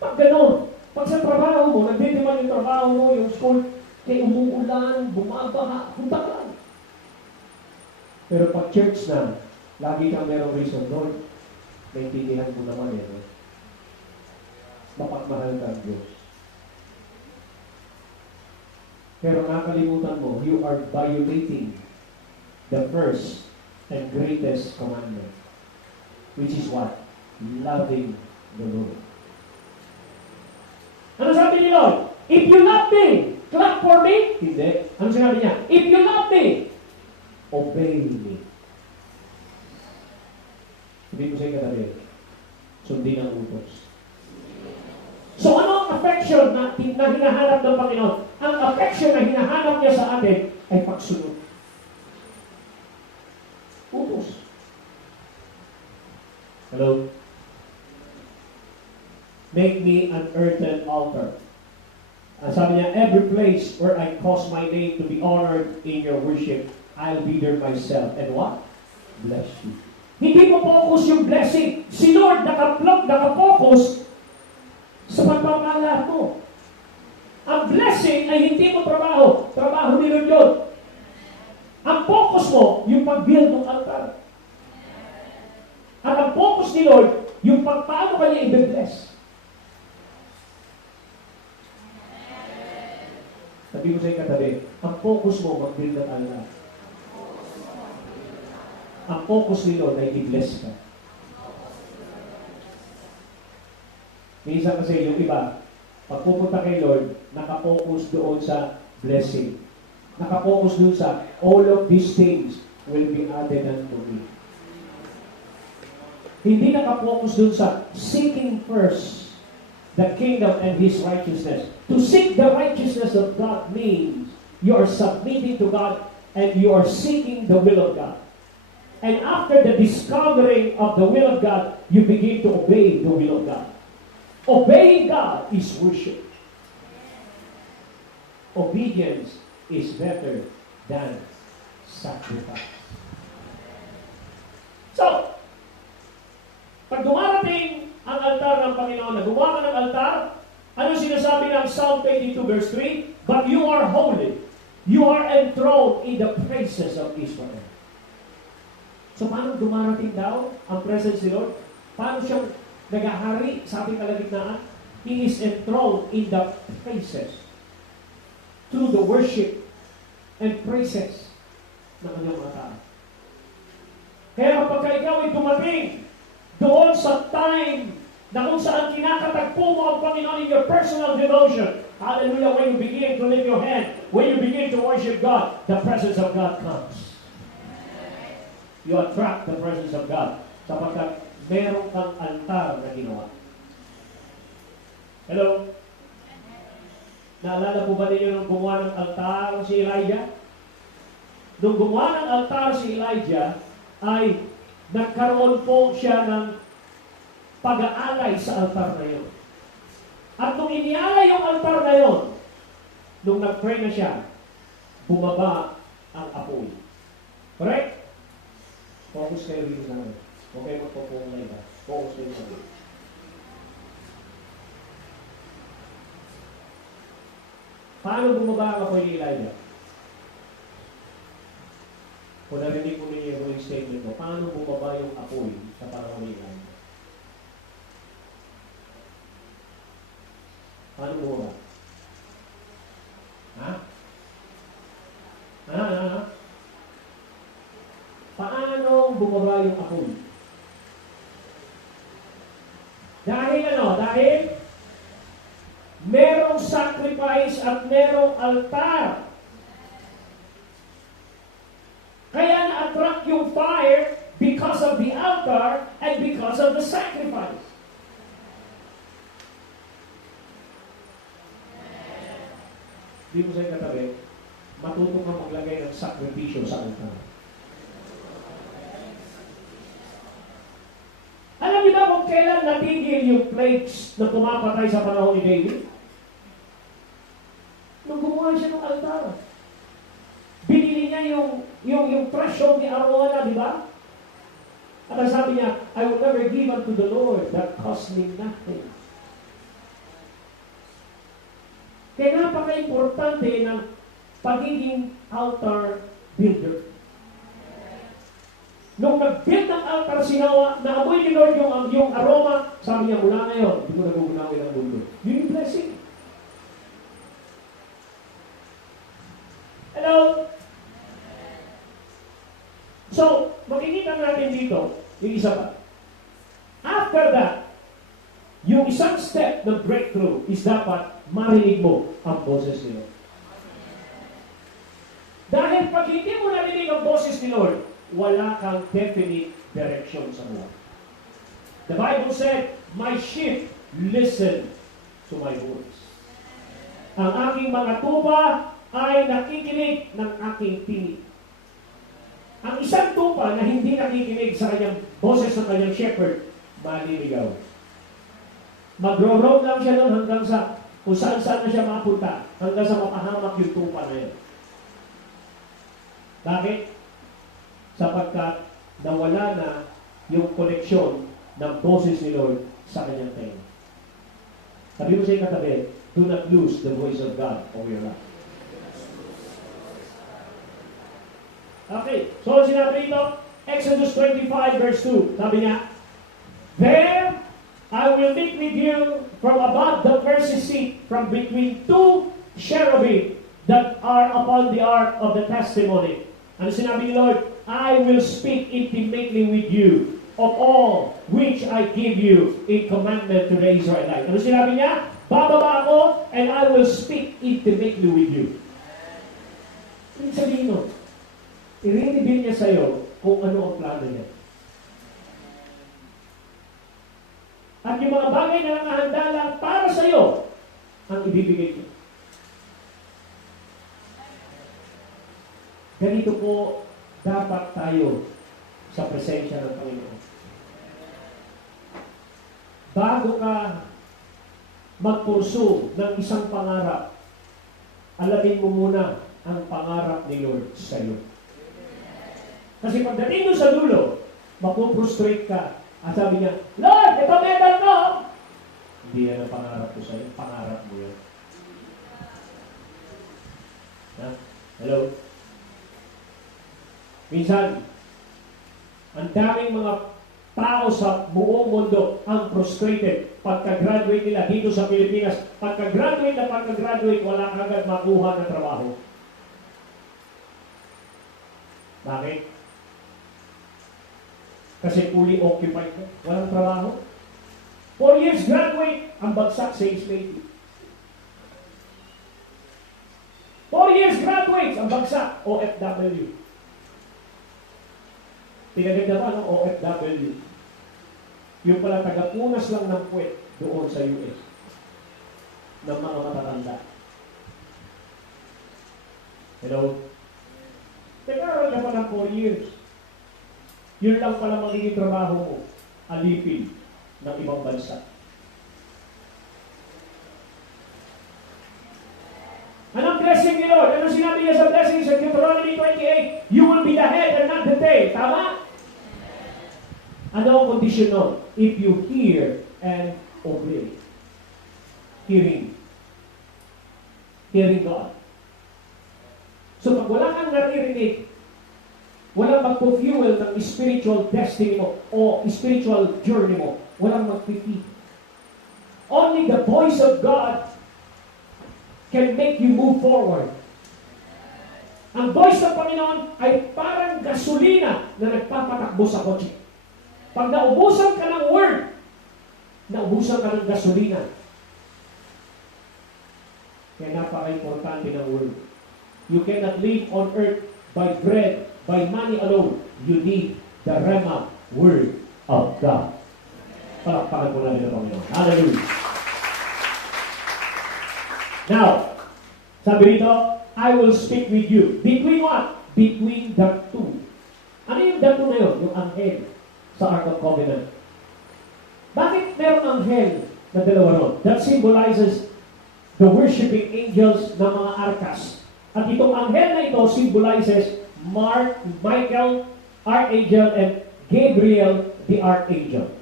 Pag gano'n, pag sa trabaho mo, nagdidiman yung trabaho mo, yung school, kaya umuulan, bumabaha, punta ka. Pero pag church na, lagi kang merong reason, Lord, naintindihan mo naman yan. Mapagmahal ka ang Diyos. Pero nakalimutan mo, you are violating the first and greatest commandment, which is what? Loving the Lord. Ano sabi ni Lord? If you love me, clap for me? Hindi. Ano sinabi niya? If you love me, obey me. Hindi ko sa'yo katabi. Sundin ang utos. So ano ang affection na hinahanap ng Panginoon? Ang affection na hinahanap niya sa atin ay pagsunod. Hello? Make me an earthen altar. Sabi niya, every place where I cause my name to be honored in your worship, I'll be there myself. And what? Bless you. Hindi mo focus yung blessing. Si Lord nakapokus sa pagpapala mo. Ang blessing ay hindi mo trabaho. Trabaho ni Lord yun. Ang focus mo, yung pag-build ng altar. At ang focus ni Lord, yung paano kanya i-bless. Sabi ko sa iyo katabi, ang focus mo, mag-build ng altar. Ang focus ni Lord ay i-bless ka. Minsan kasi yung iba, pag pupunta kay Lord, nakapokus doon sa blessing. Nakapokus doon sa all of these things will be added unto me. Hindi nakapokus doon sa seeking first the kingdom and His righteousness. To seek the righteousness of God means you are submitting to God and you are seeking the will of God. And after the discovering of the will of God, you begin to obey the will of God. Obeying God is worship. Obedience is better than sacrifice. So, pag dumarating ang altar ng Panginoon, na gumawa ka ng altar, ano sinasabi ng Psalm 22 verse 3? But you are holy. You are enthroned in the praises of Israel. So, paano dumarating daw ang presence ni Lord? Paano siyang nagahari sa ating kalagitnaan? He is enthroned in the praises through the worship and praises ng kanyang mga tao. Kaya kapag ikaw ay dumating doon sa time na kung saan kinakatagpo mo ang Panginoon in your personal devotion, hallelujah, when you begin to lift your hand, when you begin to worship God, the presence of God comes. You attract the presence of God sapagkat meron kang altar na ginawa. Hello? Naalala po ba ninyo nung gumawa ng altar si Elijah? Nung gumawa ng altar si Elijah, ay nagkaroon po siya ng pag-aalay sa altar na yun. At nung inialay yung altar na yun, nung nag-pray na siya, bumaba ang apoy. Correct? Focus kayo dito sa akin. Huwag kayo magpapong na iba. Focus kayo sa akin. Paano bumaba ang apoy ni Elijah? Kung narinig mo ninyo yung statement mo, paano bumaba yung apoy sa panahon ni Elijah? Paano bumaba? Ha? Paano bumaba yung apoy? Dahil Dahil merong sacrifice at merong altar. Kaya na-attract yung fire because of the altar and because of the sacrifice. Di mo sa'yo katabi, matuto ka maglagay ng sakripisyo sa altar. Alam niyo ba kung kailan natigil yung plagues na pumapatay sa panahon ni David? Nung gumawa siya ng altar. Binili niya yung presyo ni Arauna, di ba? At ang sabi niya, I will never give unto the Lord that cost me nothing. Kaya napaka-importante ng pagiging altar builder. Nung nag-build ng altar si Noah, naamoy ni Lord yung aroma, sabi niya, mula ngayon, hindi ko nagugunawin ang mundo. Yun yung blessing. Hello? So, makikita natin dito, yung isa pa. After that, yung isang step ng breakthrough is dapat marinig mo ang boses ni Lord. Dahil pag hindi mo narinig ang boses ni Lord, wala kang definite direction sa buhay. The Bible said, my sheep listen to my voice. Ang aking mga tupa ay nakikinig ng aking tinig. Ang isang tupa na hindi nakikinig sa kanyang boses ng kanyang shepherd, maliligaw. Magro-roam lang siya nun hanggang sa kung saan-saan na siya mapunta, hanggang sa mapahamak yung tupa na yun. Bakit? Sapagkat nawala na yung koneksyon ng boses ni Lord sa kanyang tenga. Sabi mo sa katabi, do not lose the voice of God over your life. Okay, so sinabi dito, Exodus 25 verse 2, sabi niya, there I will meet with you from above the mercy seat, from between two cherubim that are upon the ark of the testimony. Ano sinabi ni Lord? I will speak intimately with you of all which I give you in commandment to the Israelites. Ano sinabi niya? Bababa ako and I will speak intimately with you. Ibig sabihin nun, i-reveal niya sa'yo kung ano ang plano niya. At yung mga bagay na nakahanda lang para sa iyo, ang ibibigay niyo. Ganito po dapat tayo sa presensya ng Panginoon. Bago ka magpursu ng isang pangarap, alamin mo muna ang pangarap ni Lord sa iyo. Kasi pagdating mo sa dulo, mapuprostrate ka. At sabi niya, Lord, ito medal mo! Hindi yan ang pangarap ko sa'yo. Pangarap mo yan. Ha? Hello? Minsan, ang daming mga tao sa buong mundo ang frustrated pagka-graduate nila dito sa Pilipinas. Pagka-graduate, wala kagad makuha na trabaho. Bakit? Kasi fully occupied ka. Walang trabaho. 4 years graduate, ang bagsak sa lady. 4 years graduate, ang bagsak, OFW. Pinaganda ba ng OFW? Yung pala taga-punas lang ng puwet doon sa US ng mga matatanda. Hello? Nag-aaral ka pa ng 4 years. Yun lang pala magiging trabaho mo, alipin ng ibang bansa. Anong blessing ni Lord? Anong sinabi niya sa blessing sa Deuteronomy 28? You will be the head and not the tail. Tama? Ano ang condition nun? If you hear and obey. Hearing. Hearing God. So pag wala kang naririnig, walang magpo-fuel ng spiritual destiny mo o spiritual journey mo. Walang magpipit. Only the voice of God can make you move forward. Ang voice ng Panginoon ay parang gasolina na nagpapatakbo sa kotse. Pag naubusan ka ng word, naubusan ka ng gasolina. Kaya napaka-importante ng word. You cannot live on earth by bread, by money alone. You need the Rhema word of God. Palakpakan po natin ang Panginoon. Hallelujah. Now, sabi rito, I will speak with you. Between what? Between the two. Ano yung the two na yun? Yung anghel sa Ark of Covenant. Bakit merong anghel na dalawa ron? That symbolizes the worshiping angels ng mga arkas. At itong anghel na ito symbolizes Michael, Archangel, and Gabriel, the Archangel.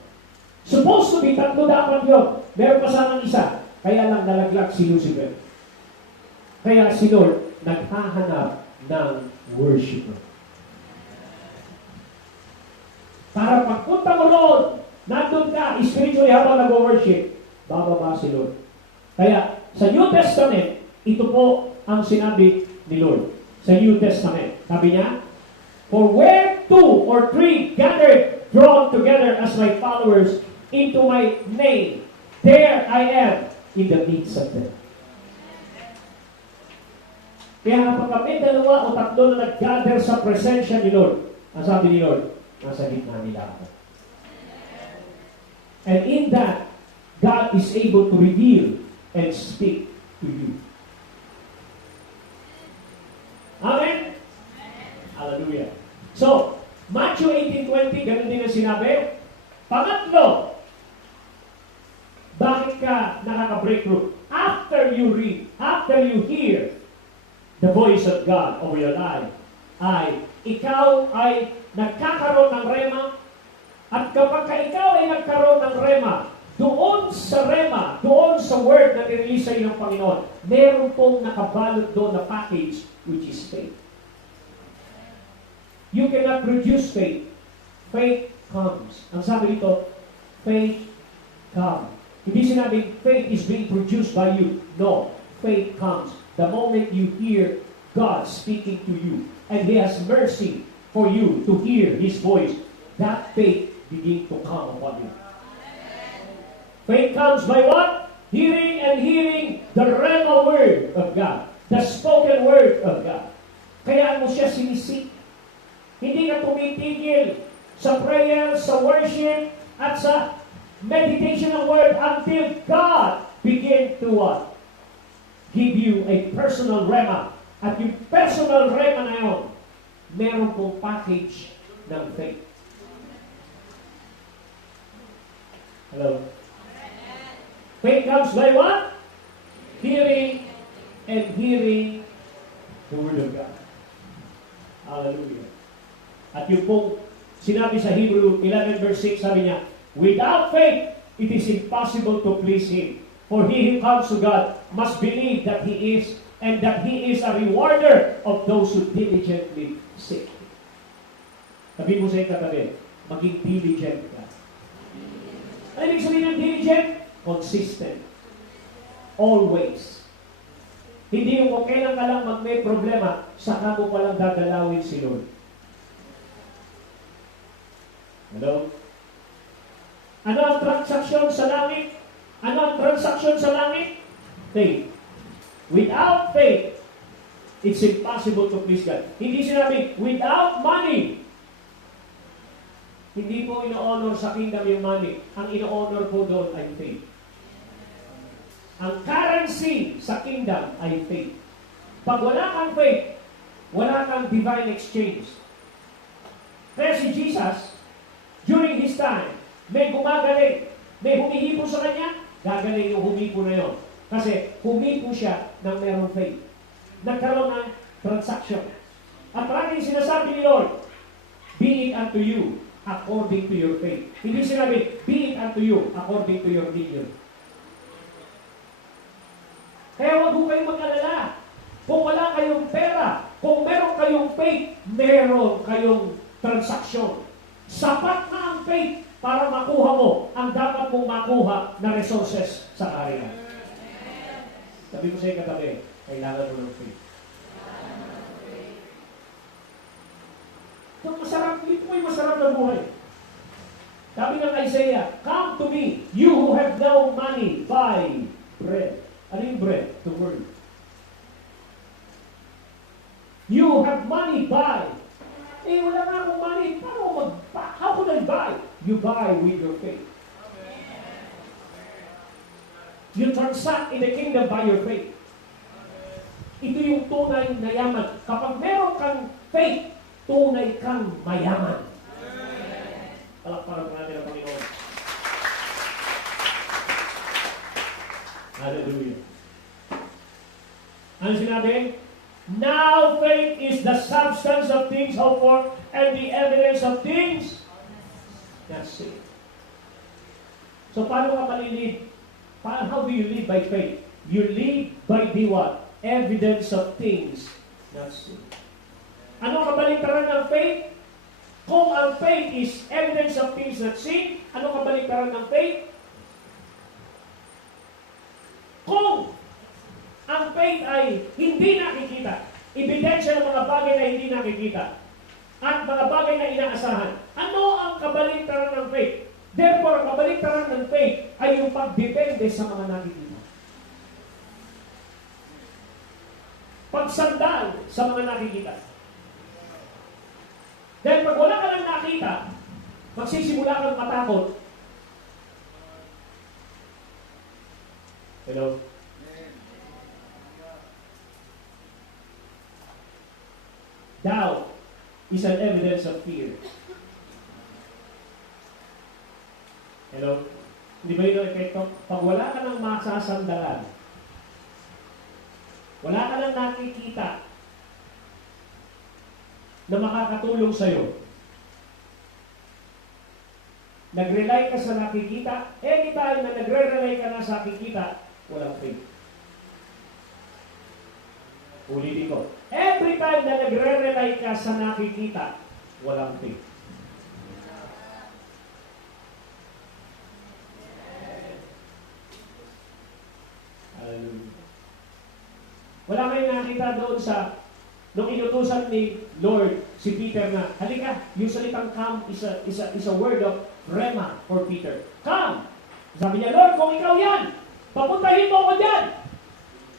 Supposed to be tatlo dapat yun. Meron pa sanang isa. Kaya lang nalaglag si Lucifer. Kaya si Lord naghahanap ng worshiper. Para pagpunta mo roon, nandun ka, spiritually habang nag-worship, bababa si Lord. Kaya sa New Testament, ito po ang sinabi ni Lord. Sa New Testament, sabi niya, for where 2 or 3 gathered, drawn together as my followers into my name, there I am in the midst of them. Kaya kapag kami dalawa o tatlo na nag-gather sa presensya ni Lord, ang sabi ni Lord, nasa gitna nila ako. And in that, God is able to reveal and speak to you. Amen? Hallelujah. So, Matthew 18:20, ganun din ang sinabi. Pangatlo, ka nakaka-breakthrough? After you read, after you hear the voice of God over your life, ikaw ay nagkakaroon ng rema, at kapag ikaw ay nagkaroon ng rema, doon sa word na nirelease sa iyo ng Panginoon, meron pong nakabalot doon na package, which is faith. You cannot produce faith. Faith comes. Ang sabi dito, faith comes. Hindi sinabing faith is being produced by you. No, faith comes. The moment you hear God speaking to you, and He has mercy for you to hear His voice, that faith begins to come upon you. Faith comes by what? Hearing, and hearing the rhema word of God. The spoken word of God. Kaya mo siya sinisik. Hindi ka tumitigil sa prayer, sa worship, at sa meditation ng word until God begin to what? Give you a personal rhema. At yung personal rhema na yun, meron pong package ng faith. Hello? Faith comes by what? Hearing, and hearing the word of God. Hallelujah. At yung pong sinabi sa Hebrew 11 verse 6, sabi niya, without faith, it is impossible to please Him. For he who comes to God must believe that He is, and that He is a rewarder of those who diligently seek Him. Sabi mo sa iyong katabi, maging diligent ka. Ano ibig sabihin ng diligent? Consistent. Always. Hindi yung kailan ka lang may problema, saka mo palang dadalawin si Lord. Hello? Ano ang transaksyon sa langit? Ano ang transaksyon sa langit? Faith. Without faith, it's impossible to please God. Hindi sinabi, without money. Hindi po ino-honor sa kingdom yung money. Ang ino-honor po doon ay faith. Ang currency sa kingdom ay faith. Pag wala kang faith, wala kang divine exchange. Kaya si Jesus, during His time, may gumagaling, may humihipo sa Kanya, gagaling yung humipo na yon. Kasi humipo siya ng merong faith. Nagkaroon ng transaction. At laging sinasabi ni Lord, be it unto you according to your faith. Hindi sinabi, be it unto you according to your religion. Kaya wag ho kayong mag-alala. Kung wala kayong pera, kung meron kayong faith, meron kayong transaction. Sapat na ang faith para makuha mo ang dapat mong makuha na resources sa kaharian. Sabi ko sa iyo katabi, kailangan mo ng faith. Ito masarap, ito may masarap na buhay. Sabi ng Isaiah, come to me, you who have no money, buy bread. Ano yung bread? The word. You have money, buy. Eh, wala nga akong money. How could I buy? You buy with your faith. You transact in the kingdom by your faith. Ito yung tunay na yaman. Kapag meron kang faith, tunay kang mayaman. Palakparan po natin ang Panginoon. Hallelujah. Ano sinabi? Now faith is the substance of things hoped for and the evidence of things not seen. So paano ka malilid? How do you live by faith? You live by the what? Evidence of things not seen. Ano kabaliktaran ng faith? Kung ang faith is evidence of things not seen, ano kabaliktaran ng faith? Kung ang faith ay hindi nakikita, ebidensya ng mga bagay na hindi nakikita, at mga bagay na inaasahan, ano ang kabaliktaran ng faith? Therefore, ang kabaliktaran ng faith ay yung pagdepende sa mga nakikita. Pagsandal sa mga nakikita. Dahil pag wala ka nang nakita, magsisimula kang matakot. Hello? Doubt is an evidence of fear. Hello? Hindi ba yun ang epekto? Pag wala ka ng masasandalan, wala ka lang nakikita na makakatulong sa'yo, nag-rely ka sa nakikita, anytime na nagre-rely ka na sa nakikita, walang faith. Ulitin ko. Every time na nagre-rely ka sa nakikita, walang faith. Wala kayong nakita doon sa nung inutusan ni Lord si Peter na, halika, yung salitang come is a word of rema for Peter. Come! Sabi niya, Lord, kung ikaw yan, papuntahin mo ako dyan.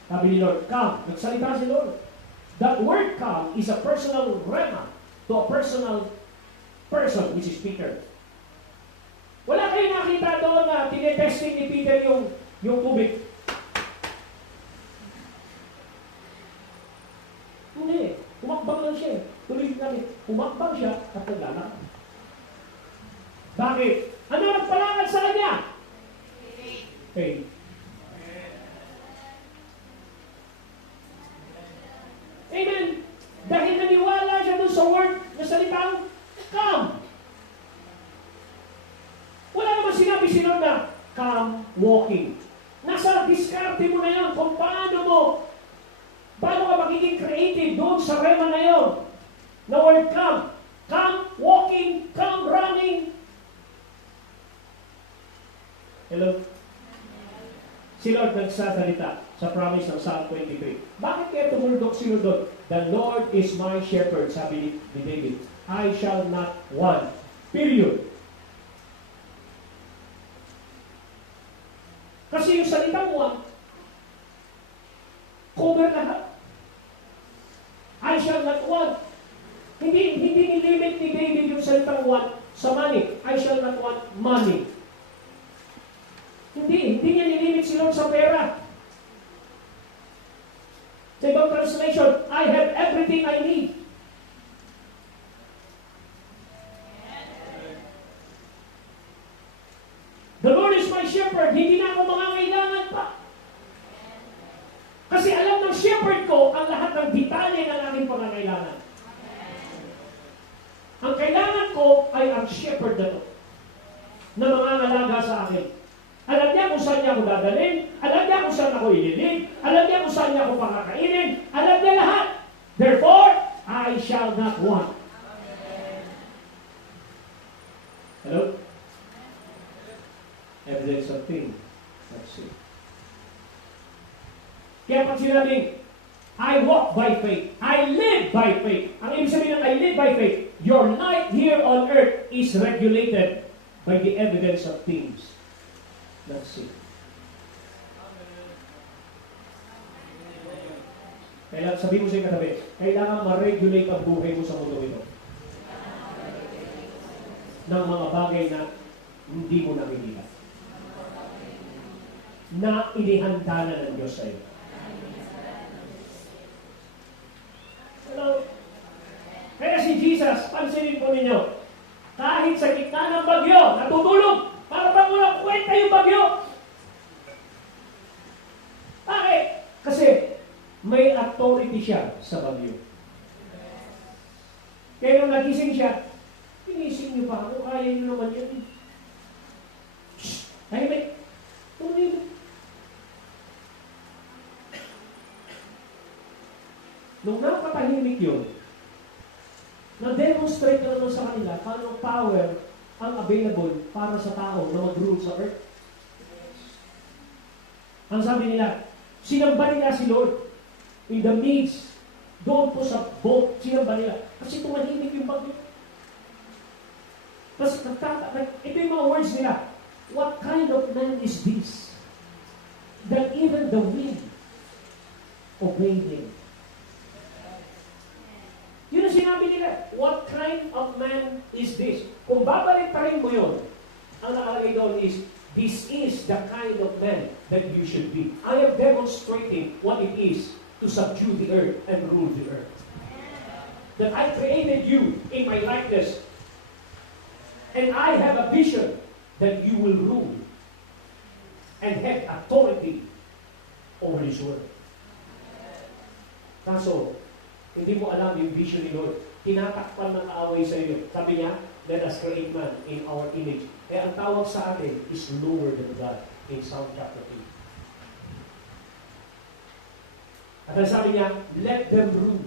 Sabi ni Lord, come. Nagsalita si Lord. That word come is a personal rema to a personal person, which is Peter. Wala kayong nakita doon na tinetesting ni Peter yung tubig. Hindi. Humakbang lang siya. Tuloy namin. Humakbang siya at naglalakad. Bakit? Ano nagpalakad sa kanya? Faith. Amen. Dahil naniwala siya doon sa word na salitang come. Wala naman sinabi si Lord na come walking. Nasa diskarte mo na yan kung paano ka magiging creative doon sa rema na yun. Na word come. Come walking, come running. Hello? Si Lord nagsasalita sa promise ng Psalm 23. Bakit kaya tumulog si Lord doon? The Lord is my shepherd, sabi ni David. I shall not want. Period. Kasi yung salitang want, cover lahat. I shall not want. Hindi nilimit ni David yung salitang want sa money. I shall not want money. Hindi niya nilimit si Lord sa pera. Sa ibang translation, I have everything I need. The Lord is my shepherd. Hindi na ako mangangailangan pa. Kasi alam ng shepherd ko ang lahat ng detalye ng aking pangangailangan. Ang kailangan ko ay ang shepherd na to, na mangangalaga sa akin. Alam niya kung saan niya ako dadalhin, alam niya kung saan ako ililid, alam niya kung saan niya ako pakakainin, alam niya lahat. Therefore, I shall not want. Hello? Evidence of things. Let's see. Kaya pag sinabing, I walk by faith, I live by faith. Ang ibig sabihin ng I live by faith, your life here on earth is regulated by the evidence of things. Let's see. Kaya sabihin mo sa yung katabi, kailangan ma-regulate ang buhay mo sa mundo ito ng mga bagay na hindi mo nakikita, na inihanda na ng Diyos sa iyo. Hello? Kaya si Jesus, pansinin po ninyo, kahit sa gitna ng bagyo, natutulog, para bang walang kwenta yung bagyo. Bakit? Kasi may authority siya sa bagyo. Kaya nung nagising siya, pinising niyo pa ako, kaya niyo naman yun. Shhh! Tahimik! Tumingin. Nung napatahimik yun, na-demonstrate na naman sa kanila paano power ang available para sa tao na mag-rule sa earth. Ang sabi nila, sinamba nila si Lord in the midst, doon po sa boat, sinamba nila. Kasi tumahimik yung bagyo. Kasi ito yung mga words nila. What kind of man is this? That even the wind obeyed him. Yun ang sinabi nila. What kind of man is this? Kung babaliktarin mo yun, ang nakalagay doon is, this is the kind of man that you should be. I am demonstrating what it is to subdue the earth and rule the earth. That I created you in my likeness, and I have a vision that you will rule and had authority over this world. Kaso, hindi mo alam yung vision ni Lord. Tinatakpan ng kaaway sa iyo. Sabi niya, let us create man in our image. Kaya ang tawag sa atin is lower than God in Psalm chapter 8. At ang sabi niya, let them rule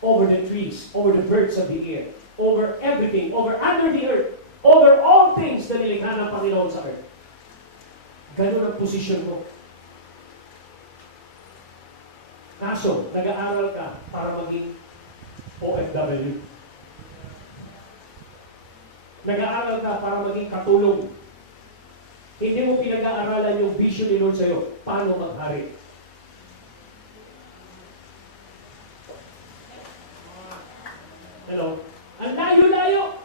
over the trees, over the birds of the air, over everything, over under the earth, over all things na nilikha ng Panginoon sa earth. Ganun ang posisyon mo. Kaso, nag-aaral ka para maging OFW. Nag-aaral ka para maging katulong. Hindi mo pinag-aaralan yung vision ni Lord sa'yo, paano maghari. Ano? Ang layo-layo!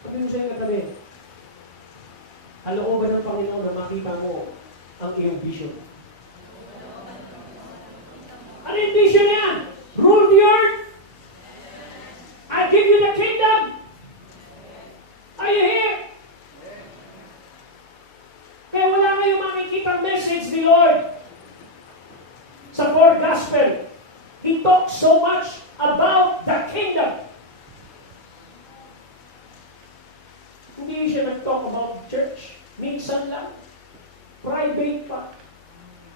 Sabi mo sa'yo katabi, halooban ng Panginoon na makita mo ang iyong vision. Ano yung vision na yan? Rule the earth. I give you the kingdom. Are you here? Kaya wala kayong makikita message ni Lord sa fourth gospel. He talks so much about the kingdom. Hindi siya nag-talk about church. Minsan lang. Private pa.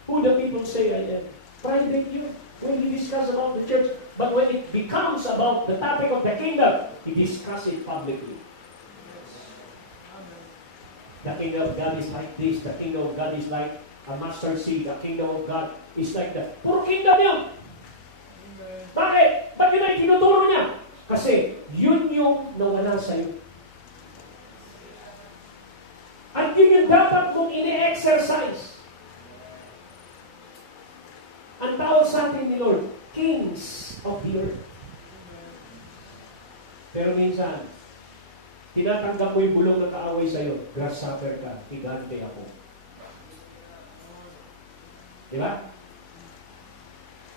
Who the people say I am. Private you. When he discuss about the church. But when it becomes about the topic of the kingdom, he discuss it publicly. The kingdom of God is like this. The kingdom of God is like a mustard seed. The kingdom of God is like that. Puro kingdom yun. Bakit? Ba't yun ay tinuturo niya? Kasi yun yung nawala sa'yo. At yun yung dapat mong ini-exercise. Ang tawag sa atin ni Lord, kings of the earth. Pero minsan, tinatanggap mo yung bulong na kaaway sa'yo, grasshopper ka, higante ako. Di ba?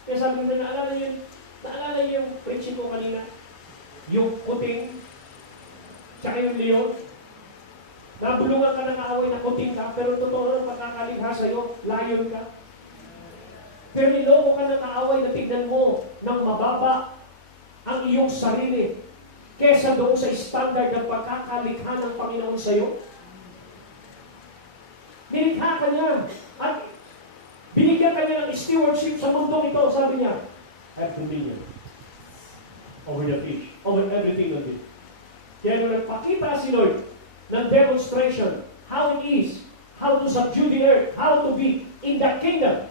Kaya sabi ko na, naalala yung preaching ko kanina? Yung kuting, tsaka yung leon. Nabulungan ka ng kaaway na kuting ka, pero totoo lang pagkakalikha sa'yo, lion ka. Pero niloko ka ng kaaway na tignan mo ng mababa ang iyong sarili kesa doon sa standard ng pagkakalikha ng Panginoon sa iyo. Nilikha ka niya at binigyan ka niya ng stewardship sa mundong ito. Sabi niya, have dominion over the fish, over everything of it. Kaya nung nagpakita si Lord ng demonstration, how it is, how to subdue the earth, how to be in the kingdom,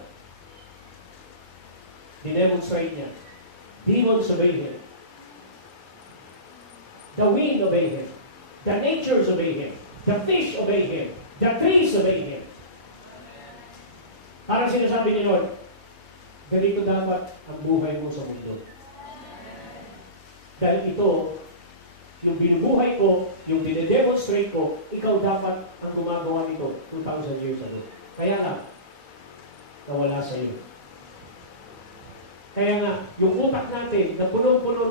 dinemonstrate niya. Demons obey him. The wind obey him. The natures obey him. The fish obey him. The trees obey him. Parang sinasabi ni Lord, ganito dapat ang buhay mo sa mundo. Dahil ito, yung binubuhay ko, yung dinedemonstrate ko, ikaw dapat ang gumagawa nito 2,000 years ago. Kaya nga, nawala sa iyo. Kaya nga, yung utak natin na puno-puno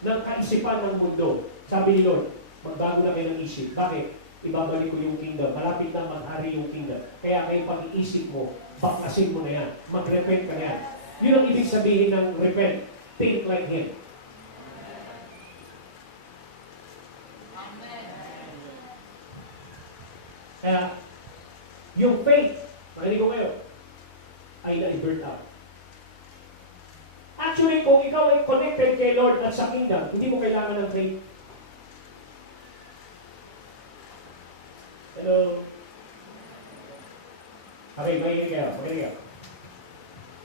ng kaisipan ng mundo, sabi ni Lord, magbago na kayo ng isip. Bakit? Ibabalik ko yung kingdom. Malapit na maghari yung kingdom. Kaya kayo pag-iisip mo, bakasin mo na yan. Mag-repent ka na yan. Yun ang ibig sabihin ng repent. Think like Him. Kaya, yung faith, makinig ko kayo, ay na-burn out. Actually, kung ikaw ay connected kay Lord at sa kingdom, hindi mo kailangan ng faith. Hello? Okay, makinig kayo.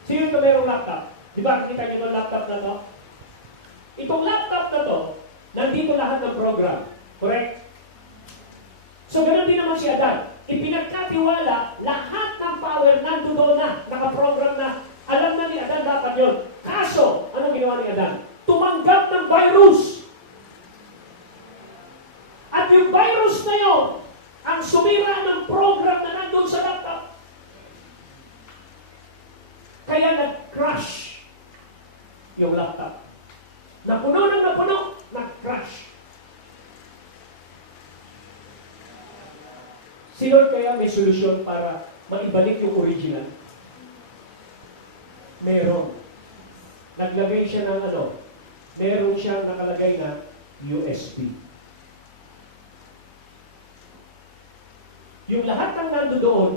Sino ito merong laptop? Di ba, kita niyo itong laptop na to? Itong laptop na to, nandito lahat ng program. Correct? So, ganoon din naman si Adan. Ipinagkatiwala, lahat ng power nandoon na, nakaprogram na. Alam na ni Adan dapat yun. Kaso, anong ginawa ni Adan? Tumanggap ng virus. At yung virus na yun, ang sumira ng program na nandun sa laptop. Kaya nag-crash yung laptop. Napuno, nag-crash. Si Lord kaya may solusyon para maibalik yung original? Meron. Naglagay siya ng meron siyang nakalagay na USB. Yung lahat ng nando doon,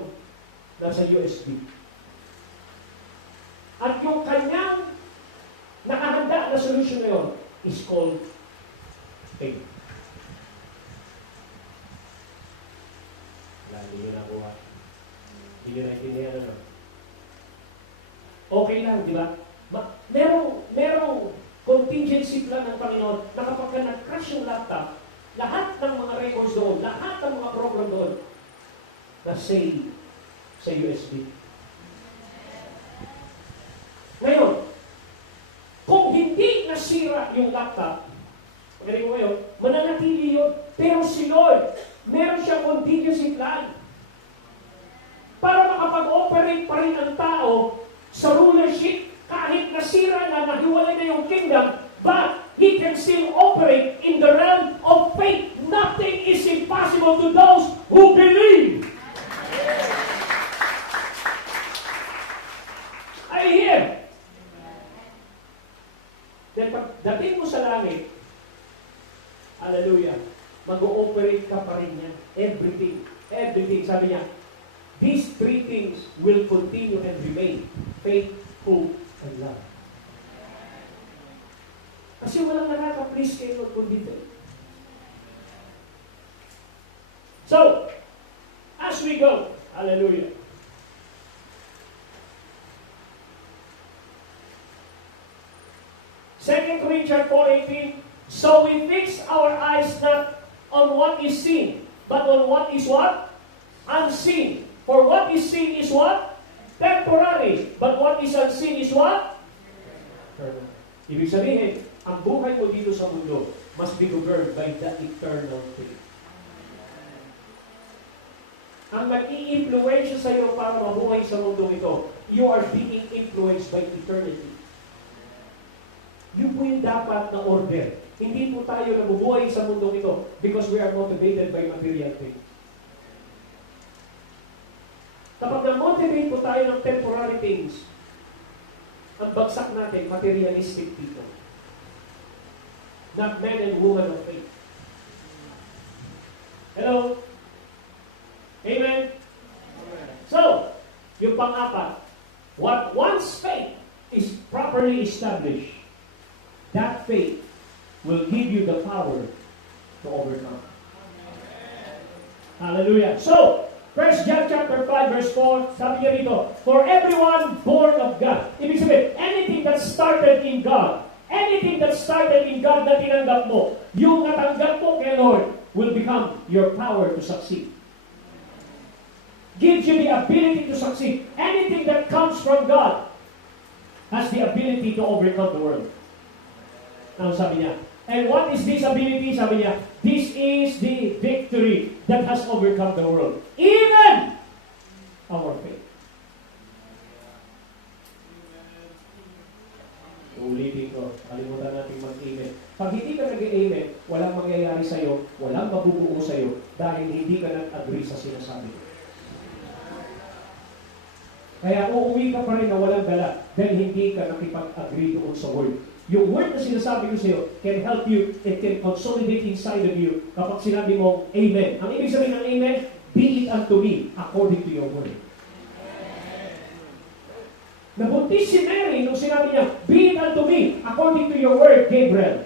nasa USB. At yung kanyang nakahanda na solution na yun is called faith. Wala, hindi nyo nakuha. Hindi nyo naintindihan Okay lang, di ba? Merong contingency plan ng Panginoon na kapag ka nag-crash yung laptop, lahat ng mga records doon, lahat ng mga program doon, na-save sa USB. Ngayon, kung hindi nasira yung laptop, magaling mo ngayon, mananatili yun. Pero si Lord, meron siyang contingency plan para makapag-operate pa rin ang tao sa rulership kahit nasira na, nahiwalay na yung kingdom, but He can still operate in the realm of faith. Nothing is impossible to those who believe. Are you here? Then pagdating mo sa langit, hallelujah, mag-ooperate ka pa rin yan. Everything. Sabi niya, these three things will continue and remain. Faith, hope, and love. Kasi walang nakaka-please kay Lord kundi ito. So, as we go, hallelujah. Second Corinthians 4:18, so we fix our eyes not on what is seen, but on what is what? Unseen. For what is seen is what? Temporary. But what is unseen is what? Eternal. Ibig sabihin, ang buhay mo dito sa mundo must be governed by the eternal thing. Ang mag-i-influensya sa iyo para mabuhay sa mundo ito, you are being influenced by eternity. Yun po yung dapat na order. Hindi po tayo nabubuhay sa mundo ito because we are motivated by material things. Kapag na-motivate po tayo ng temporary things, ang bagsak natin, materialistic people. Not men and women of faith. Hello? Amen? So, yung pang-apat, what once faith is properly established, that faith will give you the power to overcome. Hallelujah. So, 1 John chapter 5 verse 4, sabi niya rito, for everyone born of God. Ibig sabihin, anything that started in God na tinanggap mo, yung natanggap mo kay Lord, will become your power to succeed. Gives you the ability to succeed. Anything that comes from God has the ability to overcome the world. Now sabi niya, and what is this ability? Sabi niya, this is the victory that has overcome the world. Even our faith. Ulitin ko, kalimutan natin mag-amen. Pag hindi ka nag-amen, walang mangyayari sa'yo, walang mabubuo sa'yo, dahil hindi ka nag-agree sa sinasabi. Kaya uuwi ka pa rin na walang dala, dahil hindi ka nakipag-agree doon sa word. Yung word na sinasabi ko sa iyo can help you, it can consolidate inside of you kapag sinabi mo, Amen. Ang ibig sabihin ng Amen, be it unto me according to your word. Nabuntis si Mary nung sinabi niya, be it unto me according to your word, Gabriel.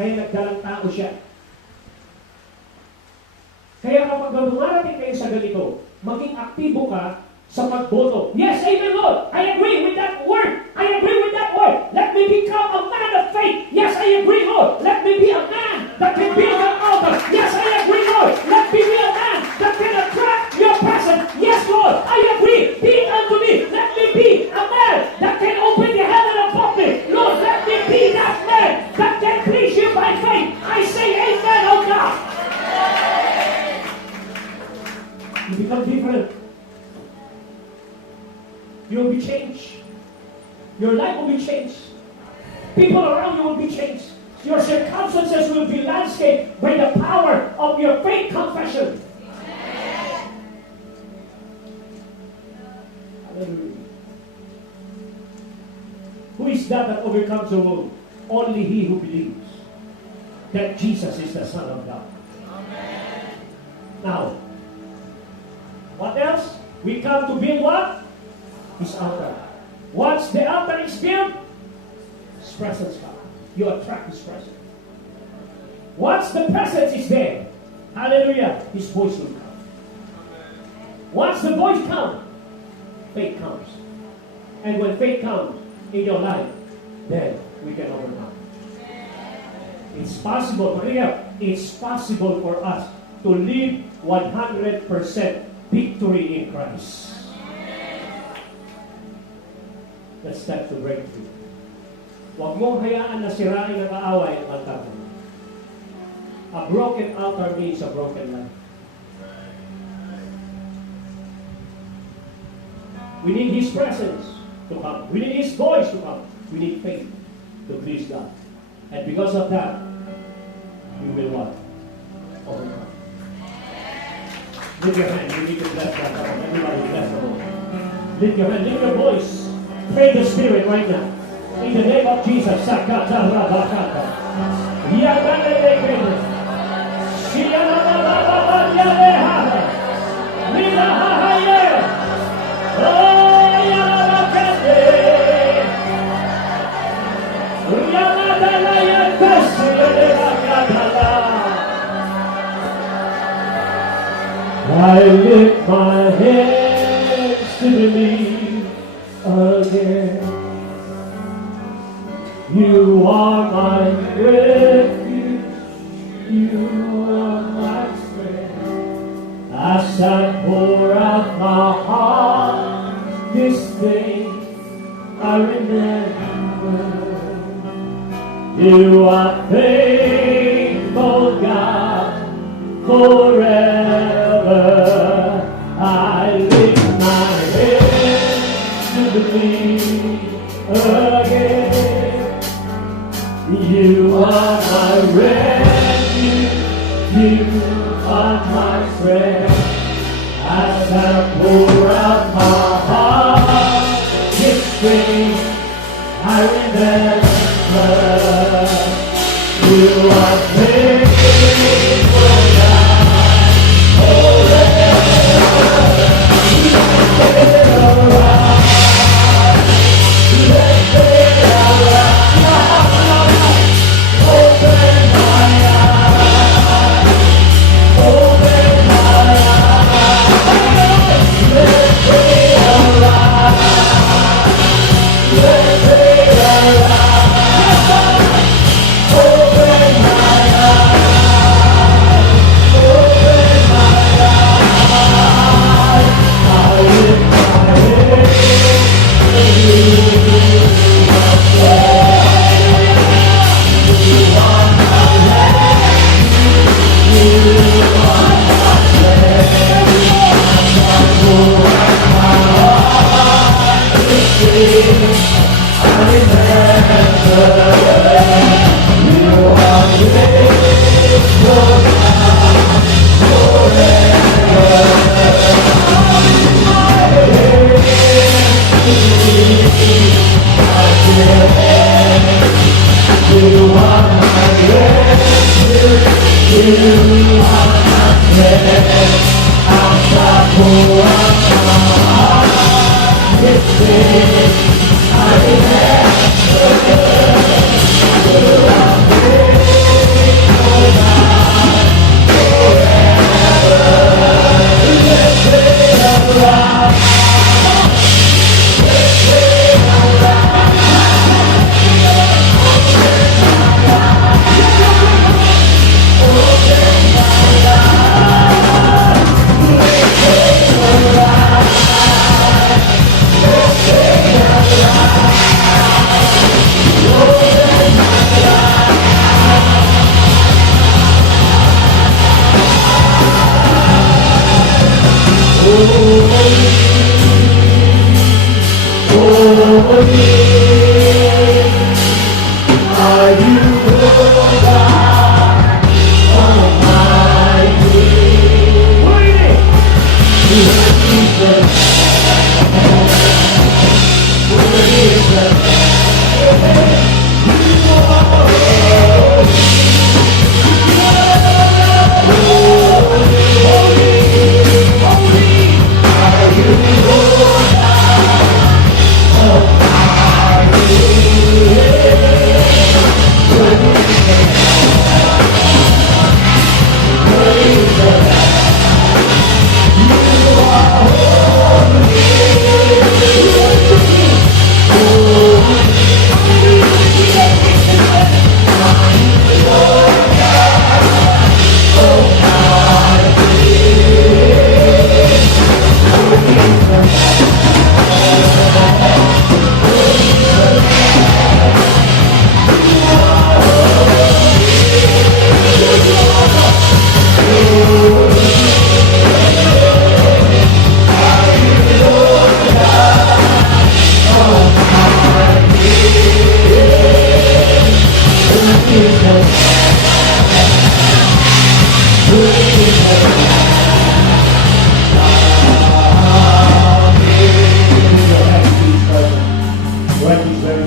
Kaya nagdalang tao siya. Kaya kapag dumarating kayo sa ganito, maging aktibo ka sa pagboto. Yes, amen, Lord. I agree with that word. I agree with that word. Let me become a man of faith. Yes, I agree, Lord. Let me be a man that can build an altar. Yes, I agree, Lord. Let me be a man that can attract your presence. Yes, Lord. I agree. Be it unto me. Let me be a man that can open the heaven above me. Lord, let me be that man that can please you by faith. I say amen, oh God. You become different. You'll be changed. Your life will be changed. People around you will be changed. Your circumstances will be landscaped by the power of your faith confession. Hallelujah. Who is that overcomes the world? Only he who believes that Jesus is the Son of God. Amen. Now, what else? We come to build what? His altar. Once the altar is built, His presence comes. You attract His presence. Once the presence is there, hallelujah, His voice will come. Once the voice comes, faith comes. And when faith comes in your life, then we can overcome. It's possible, Maria, it's possible for us to live 100% victory in Christ. That's step to breakthrough. Huwag mong hayaan na sirain ang kaaway ng altar mo. A broken altar means a broken life. We need His presence to come. We need His voice to come. We need faith to please God. And because of that, we will what? Overcome. Lift your hand. You need to bless God. Come on, everybody bless the Lord. Lift your hand. Lift your voice. Pray the Spirit right now. In the name of Jesus. Sakata rabakata. Yagalelekele. Siyalababababyadeha. Lilahahaye. Oh, yalabakete. I lift my hands to believe again. You are my refuge, you are my strength. As I pour out my heart this day, I remember you are faithful, God, forever. I lift my hands to believe again. You are my refuge, you are my strength. As I pour out my heart this day, I remember you are faithful, God, forever.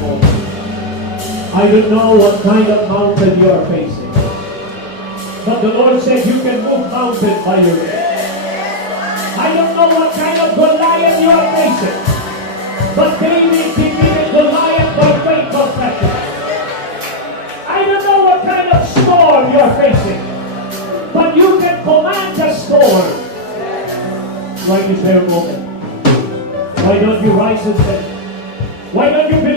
moment. I don't know what kind of mountain you are facing. But the Lord said you can move mountains by your faith. I don't know what kind of Goliath you are facing. But David defeated Goliath by faith confession. I don't know what kind of storm you are facing. But you can command the storm. Right is there a moment. Why don't you rise and say, why don't you believe